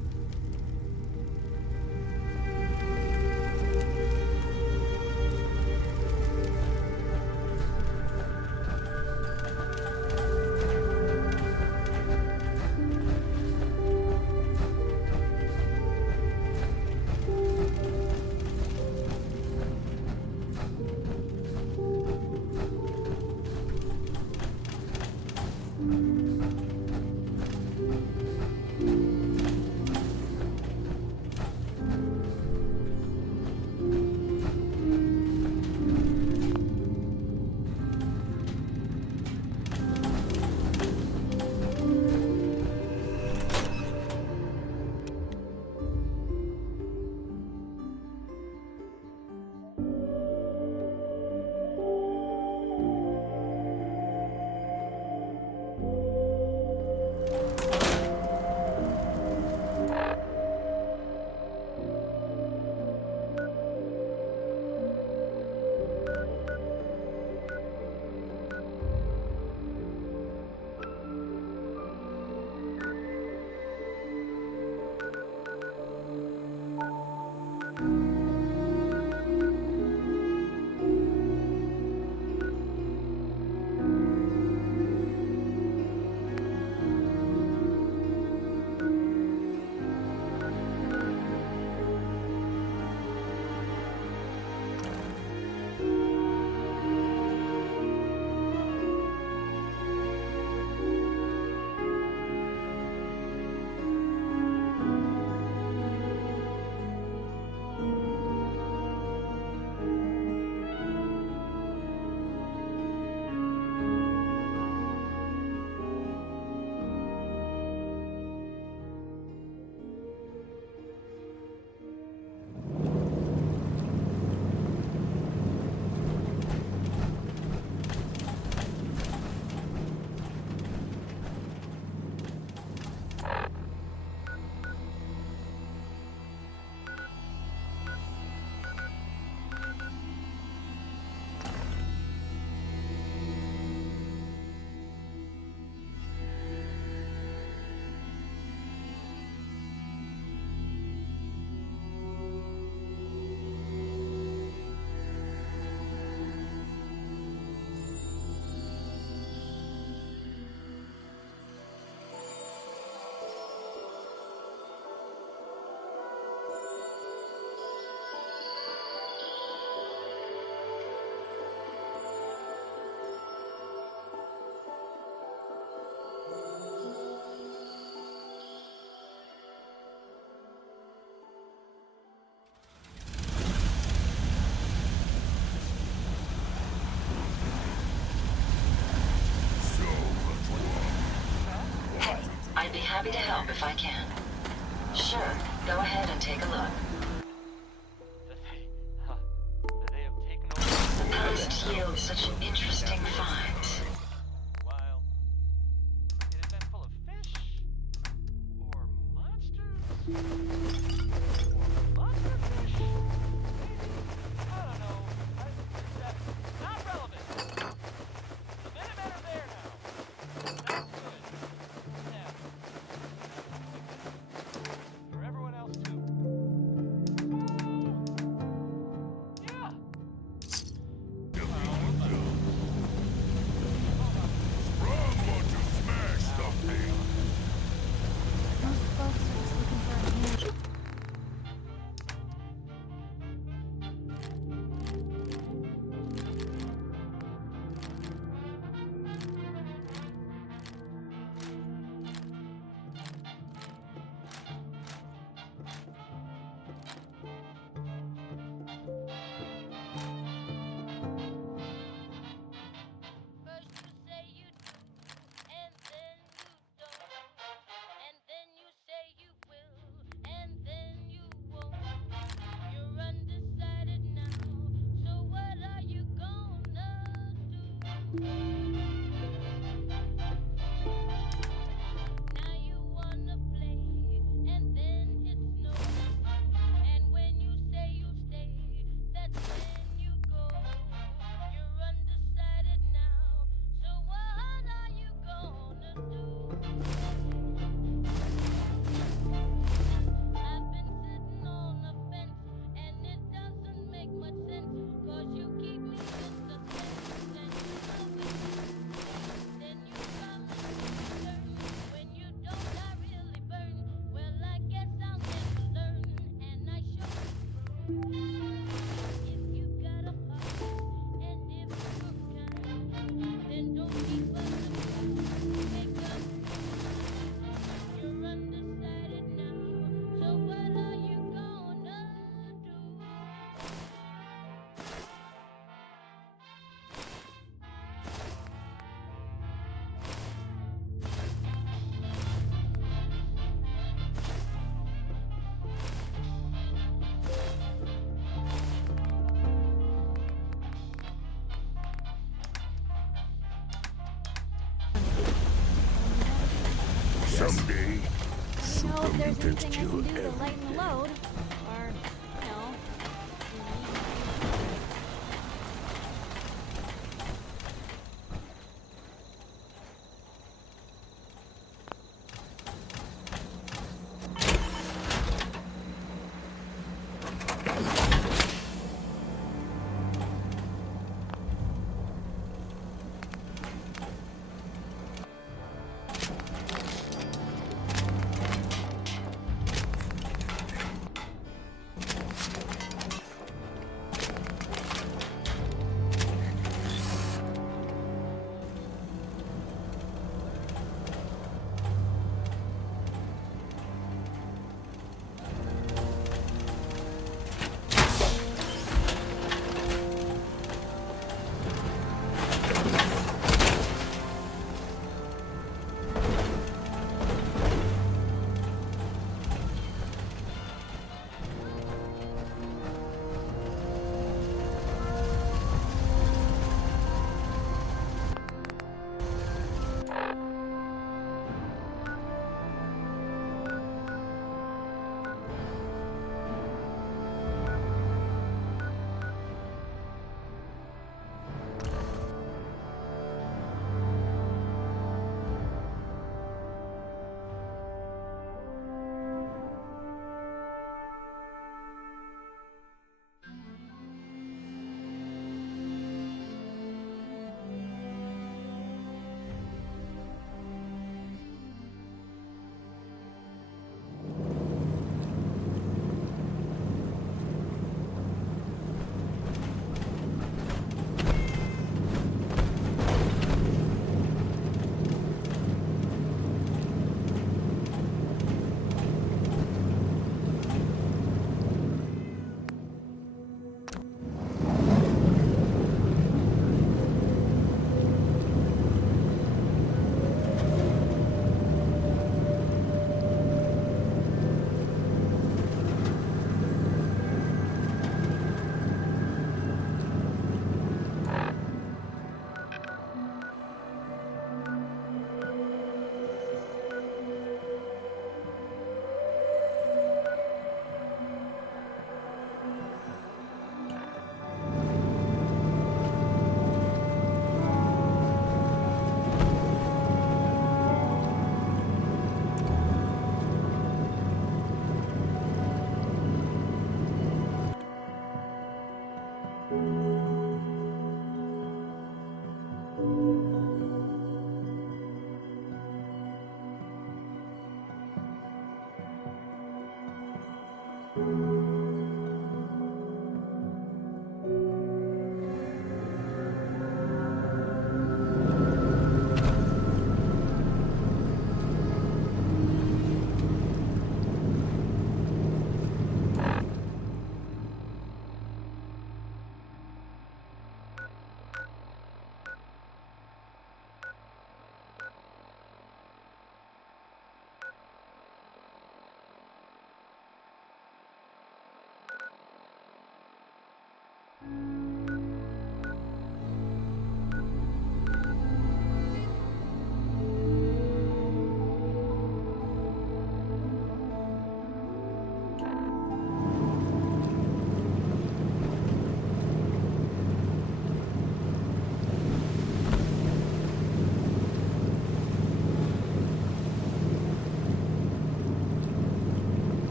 I'd be happy to help if I can. Sure, go ahead and take a look. The post yields such interesting finds. Someday, I don't know if there's supermutants anything I kill can do to everything. lighten the load. Or, you know.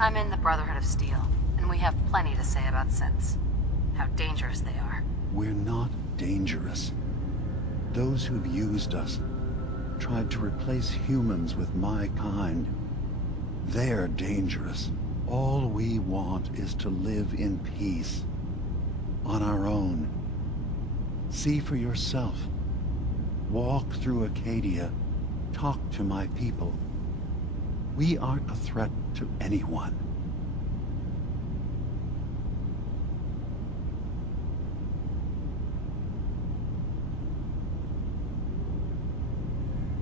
I'm in the Brotherhood of Steel, and we have plenty to say about synths. How dangerous they are. We're not dangerous. Those who've used us, tried to replace humans with my kind, they're dangerous. All we want is to live in peace. On our own. See for yourself. Walk through Acadia. Talk to my people. We aren't a threat to anyone.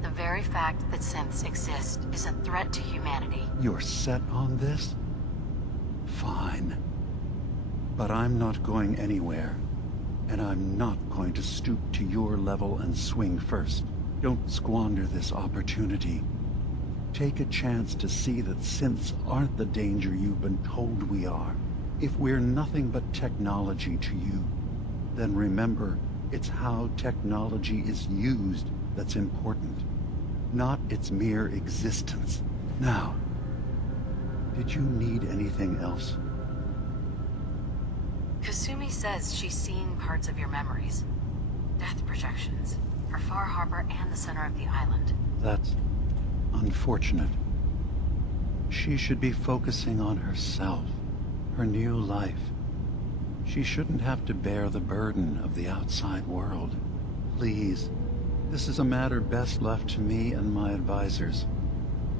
The very fact that synths exist is a threat to humanity. You're set on this? Fine. But I'm not going anywhere. And I'm not going to stoop to your level and swing first. Don't squander this opportunity. Take a chance to see that synths aren't the danger you've been told we are. If we're nothing but technology to you, then remember, it's how technology is used that's important, not its mere existence. Now, did you need anything else? Kasumi says she's seen parts of your memories. Death projections. For Far Harbor and the center of the island. That's unfortunate. She should be focusing on herself, her new life. She shouldn't have to bear the burden of the outside world. Please, this is a matter best left to me and my advisors.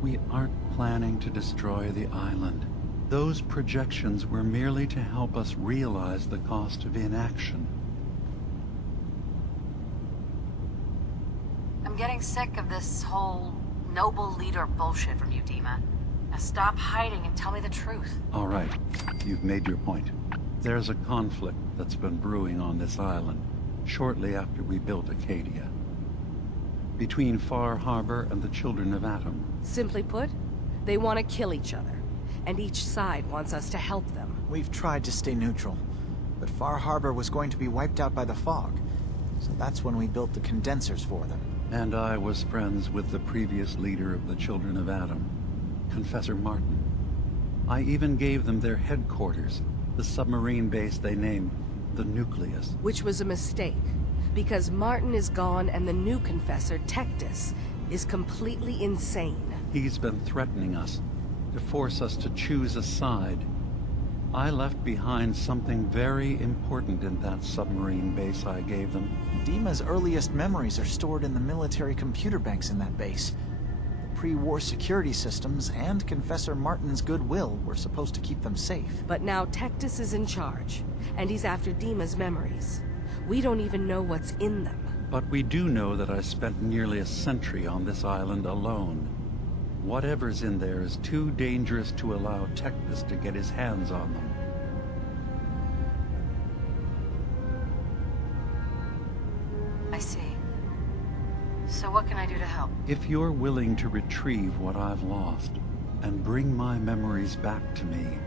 We aren't planning to destroy the island. Those projections were merely to help us realize the cost of inaction. I'm getting sick of this whole noble leader bullshit from you, Dima. Now stop hiding and tell me the truth. All right, you've made your point. There's a conflict that's been brewing on this island, shortly after we built Acadia. Between Far Harbor and the Children of Atom. Simply put, they want to kill each other. And each side wants us to help them. We've tried to stay neutral, but Far Harbor was going to be wiped out by the fog. So that's when we built the condensers for them. And I was friends with the previous leader of the Children of Atom, Confessor Martin. I even gave them their headquarters, the submarine base they named the Nucleus. Which was a mistake, because Martin is gone and the new Confessor, Tectus, is completely insane. He's been threatening us, to force us to choose a side. I left behind something very important in that submarine base I gave them. Dima's earliest memories are stored in the military computer banks in that base. The pre-war security systems and Confessor Martin's goodwill were supposed to keep them safe. But now Tectus is in charge, and he's after Dima's memories. We don't even know what's in them. But we do know that I spent nearly a century on this island alone. Whatever's in there is too dangerous to allow Tectus to get his hands on them. I see. So what can I do to help? If you're willing to retrieve what I've lost and bring my memories back to me,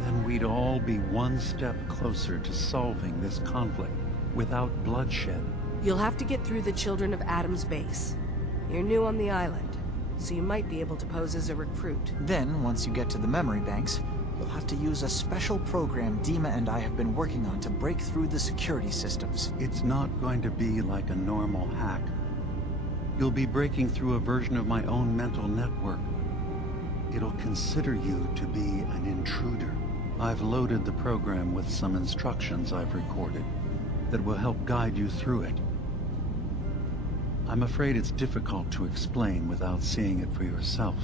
then we'd all be one step closer to solving this conflict without bloodshed. You'll have to get through the Children of Atom's base. You're new on the island, so you might be able to pose as a recruit. Then, once you get to the memory banks, you'll have to use a special program Dima and I have been working on to break through the security systems. It's not going to be like a normal hack. You'll be breaking through a version of my own mental network. It'll consider you to be an intruder. I've loaded the program with some instructions I've recorded that will help guide you through it. I'm afraid it's difficult to explain without seeing it for yourself.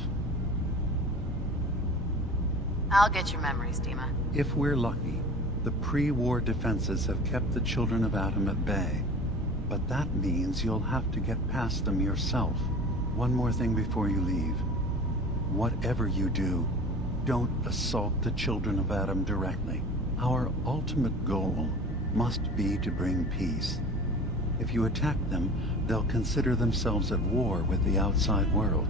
I'll get your memories, Dima. If we're lucky, the pre-war defenses have kept the Children of Atom at bay. But that means you'll have to get past them yourself. One more thing before you leave. Whatever you do, don't assault the Children of Atom directly. Our ultimate goal must be to bring peace. If you attack them, they'll consider themselves at war with the outside world.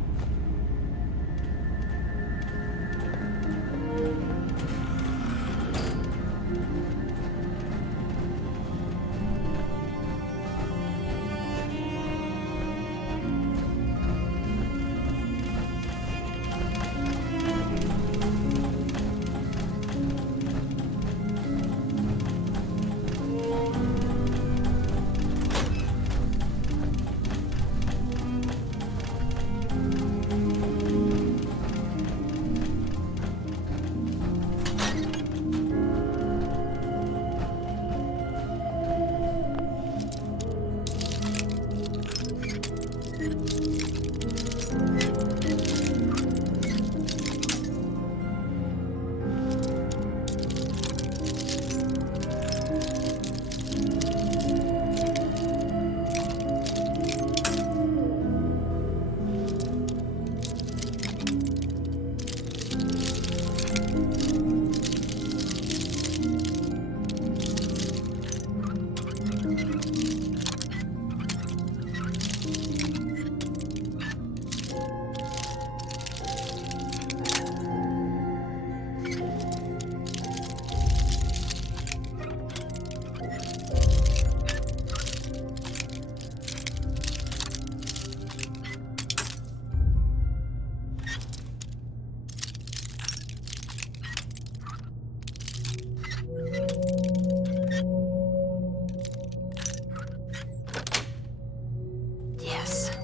Yes.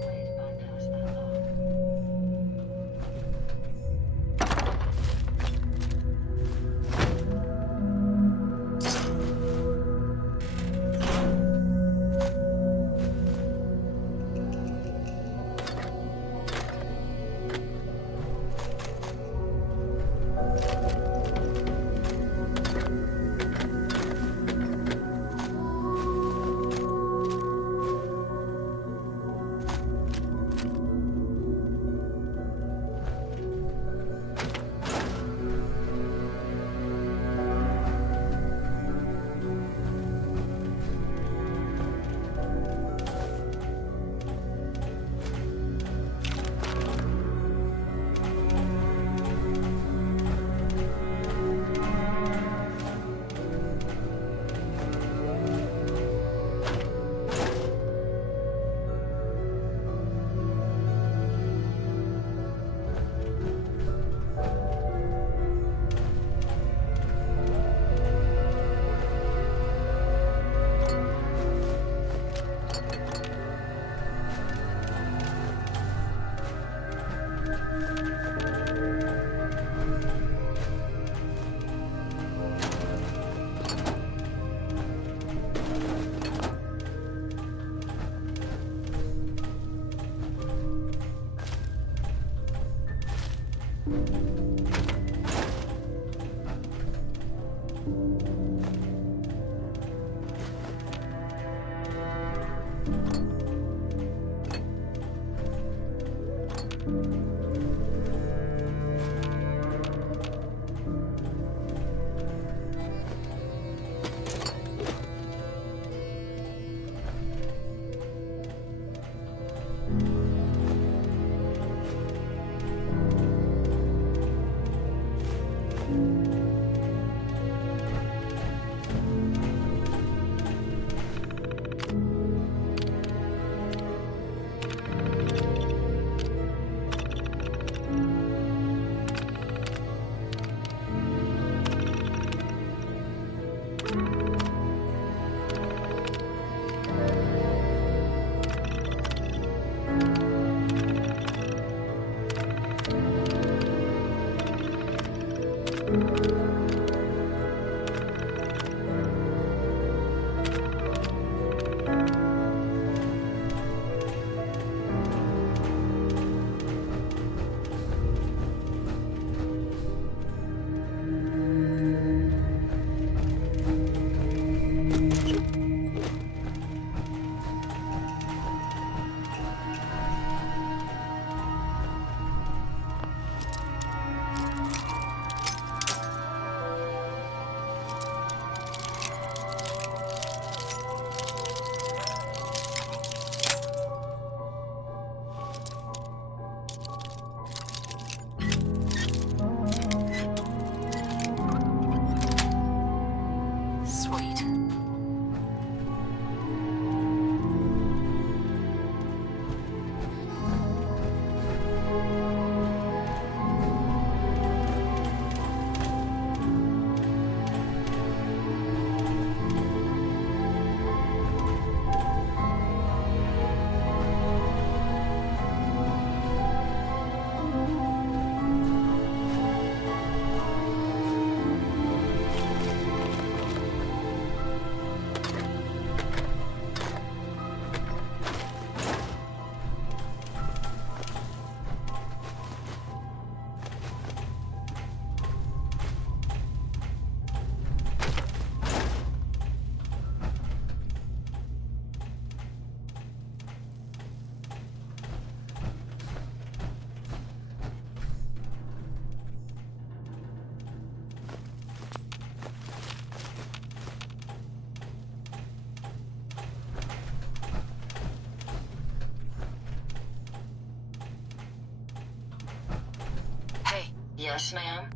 Yes, ma'am?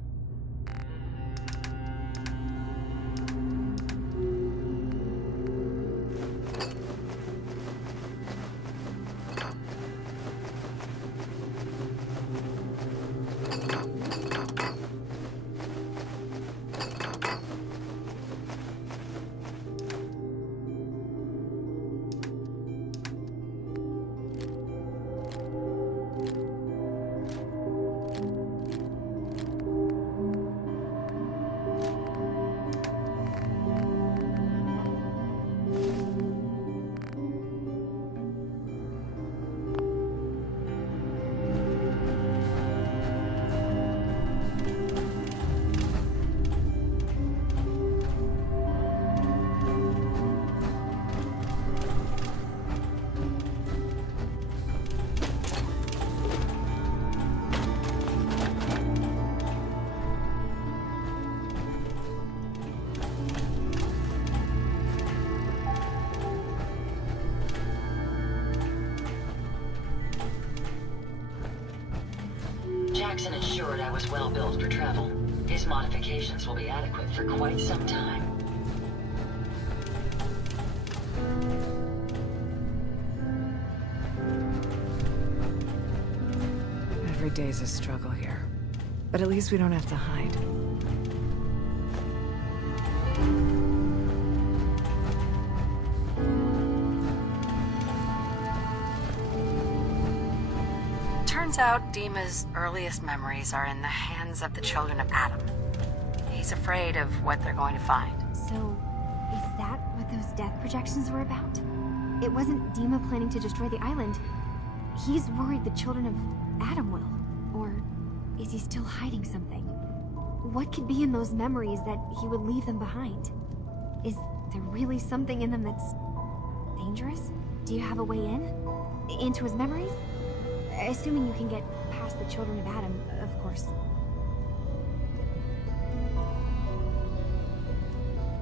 Jackson ensured I was well built for travel. His modifications will be adequate for quite some time. Every day's a struggle here. But at least we don't have to hide. Turns out Dima's earliest memories are in the hands of the children of Adam. He's afraid of what they're going to find. So, is that what those death projections were about? It wasn't Dima planning to destroy the island. He's worried the children of Adam will. Or is he still hiding something? What could be in those memories that he would leave them behind? Is there really something in them that's dangerous? Do you have a way in? Into his memories? Assuming you can get past the children of Adam, of course.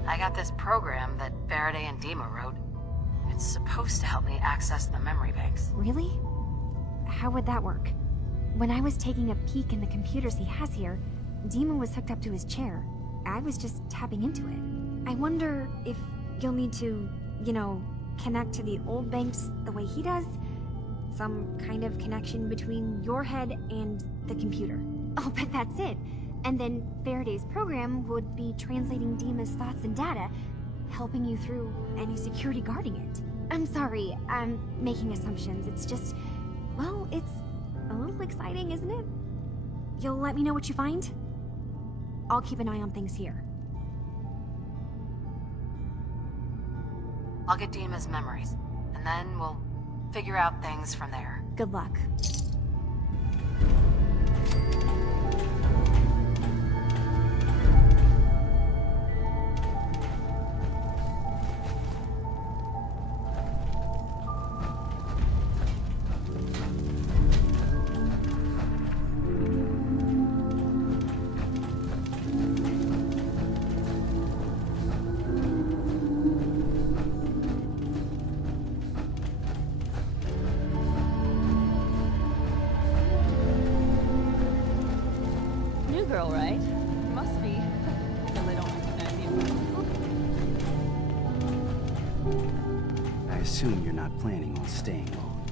I got this program that Faraday and Dima wrote. It's supposed to help me access the memory banks. Really? How would that work? When I was taking a peek in the computers he has here, Dima was hooked up to his chair. I was just tapping into it. I wonder if you'll need to, you know, connect to the old banks the way he does? Some kind of connection between your head and the computer. I'll bet that's it. And then Faraday's program would be translating Dima's thoughts and data, helping you through any security guarding it. I'm sorry, I'm making assumptions. It's just, well, it's a little exciting, isn't it? You'll let me know what you find? I'll keep an eye on things here. I'll get Dima's memories, and then we'll figure out things from there. Good luck. Girl, right? Must be. Because I don't recognize you. I assume you're not planning on staying long.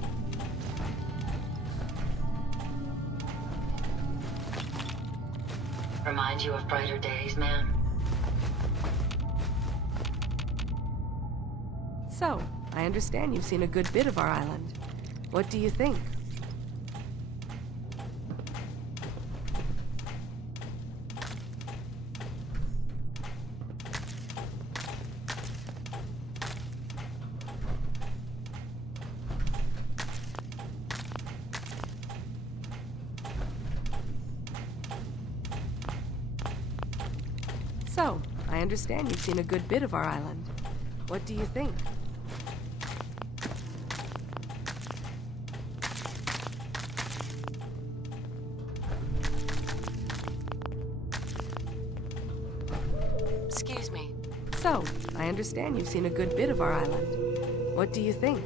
Remind you of brighter days, ma'am? So, I understand you've seen a good bit of our island. What do you think? So, I understand you've seen a good bit of our island. What do you think? Excuse me. So, I understand you've seen a good bit of our island. What do you think?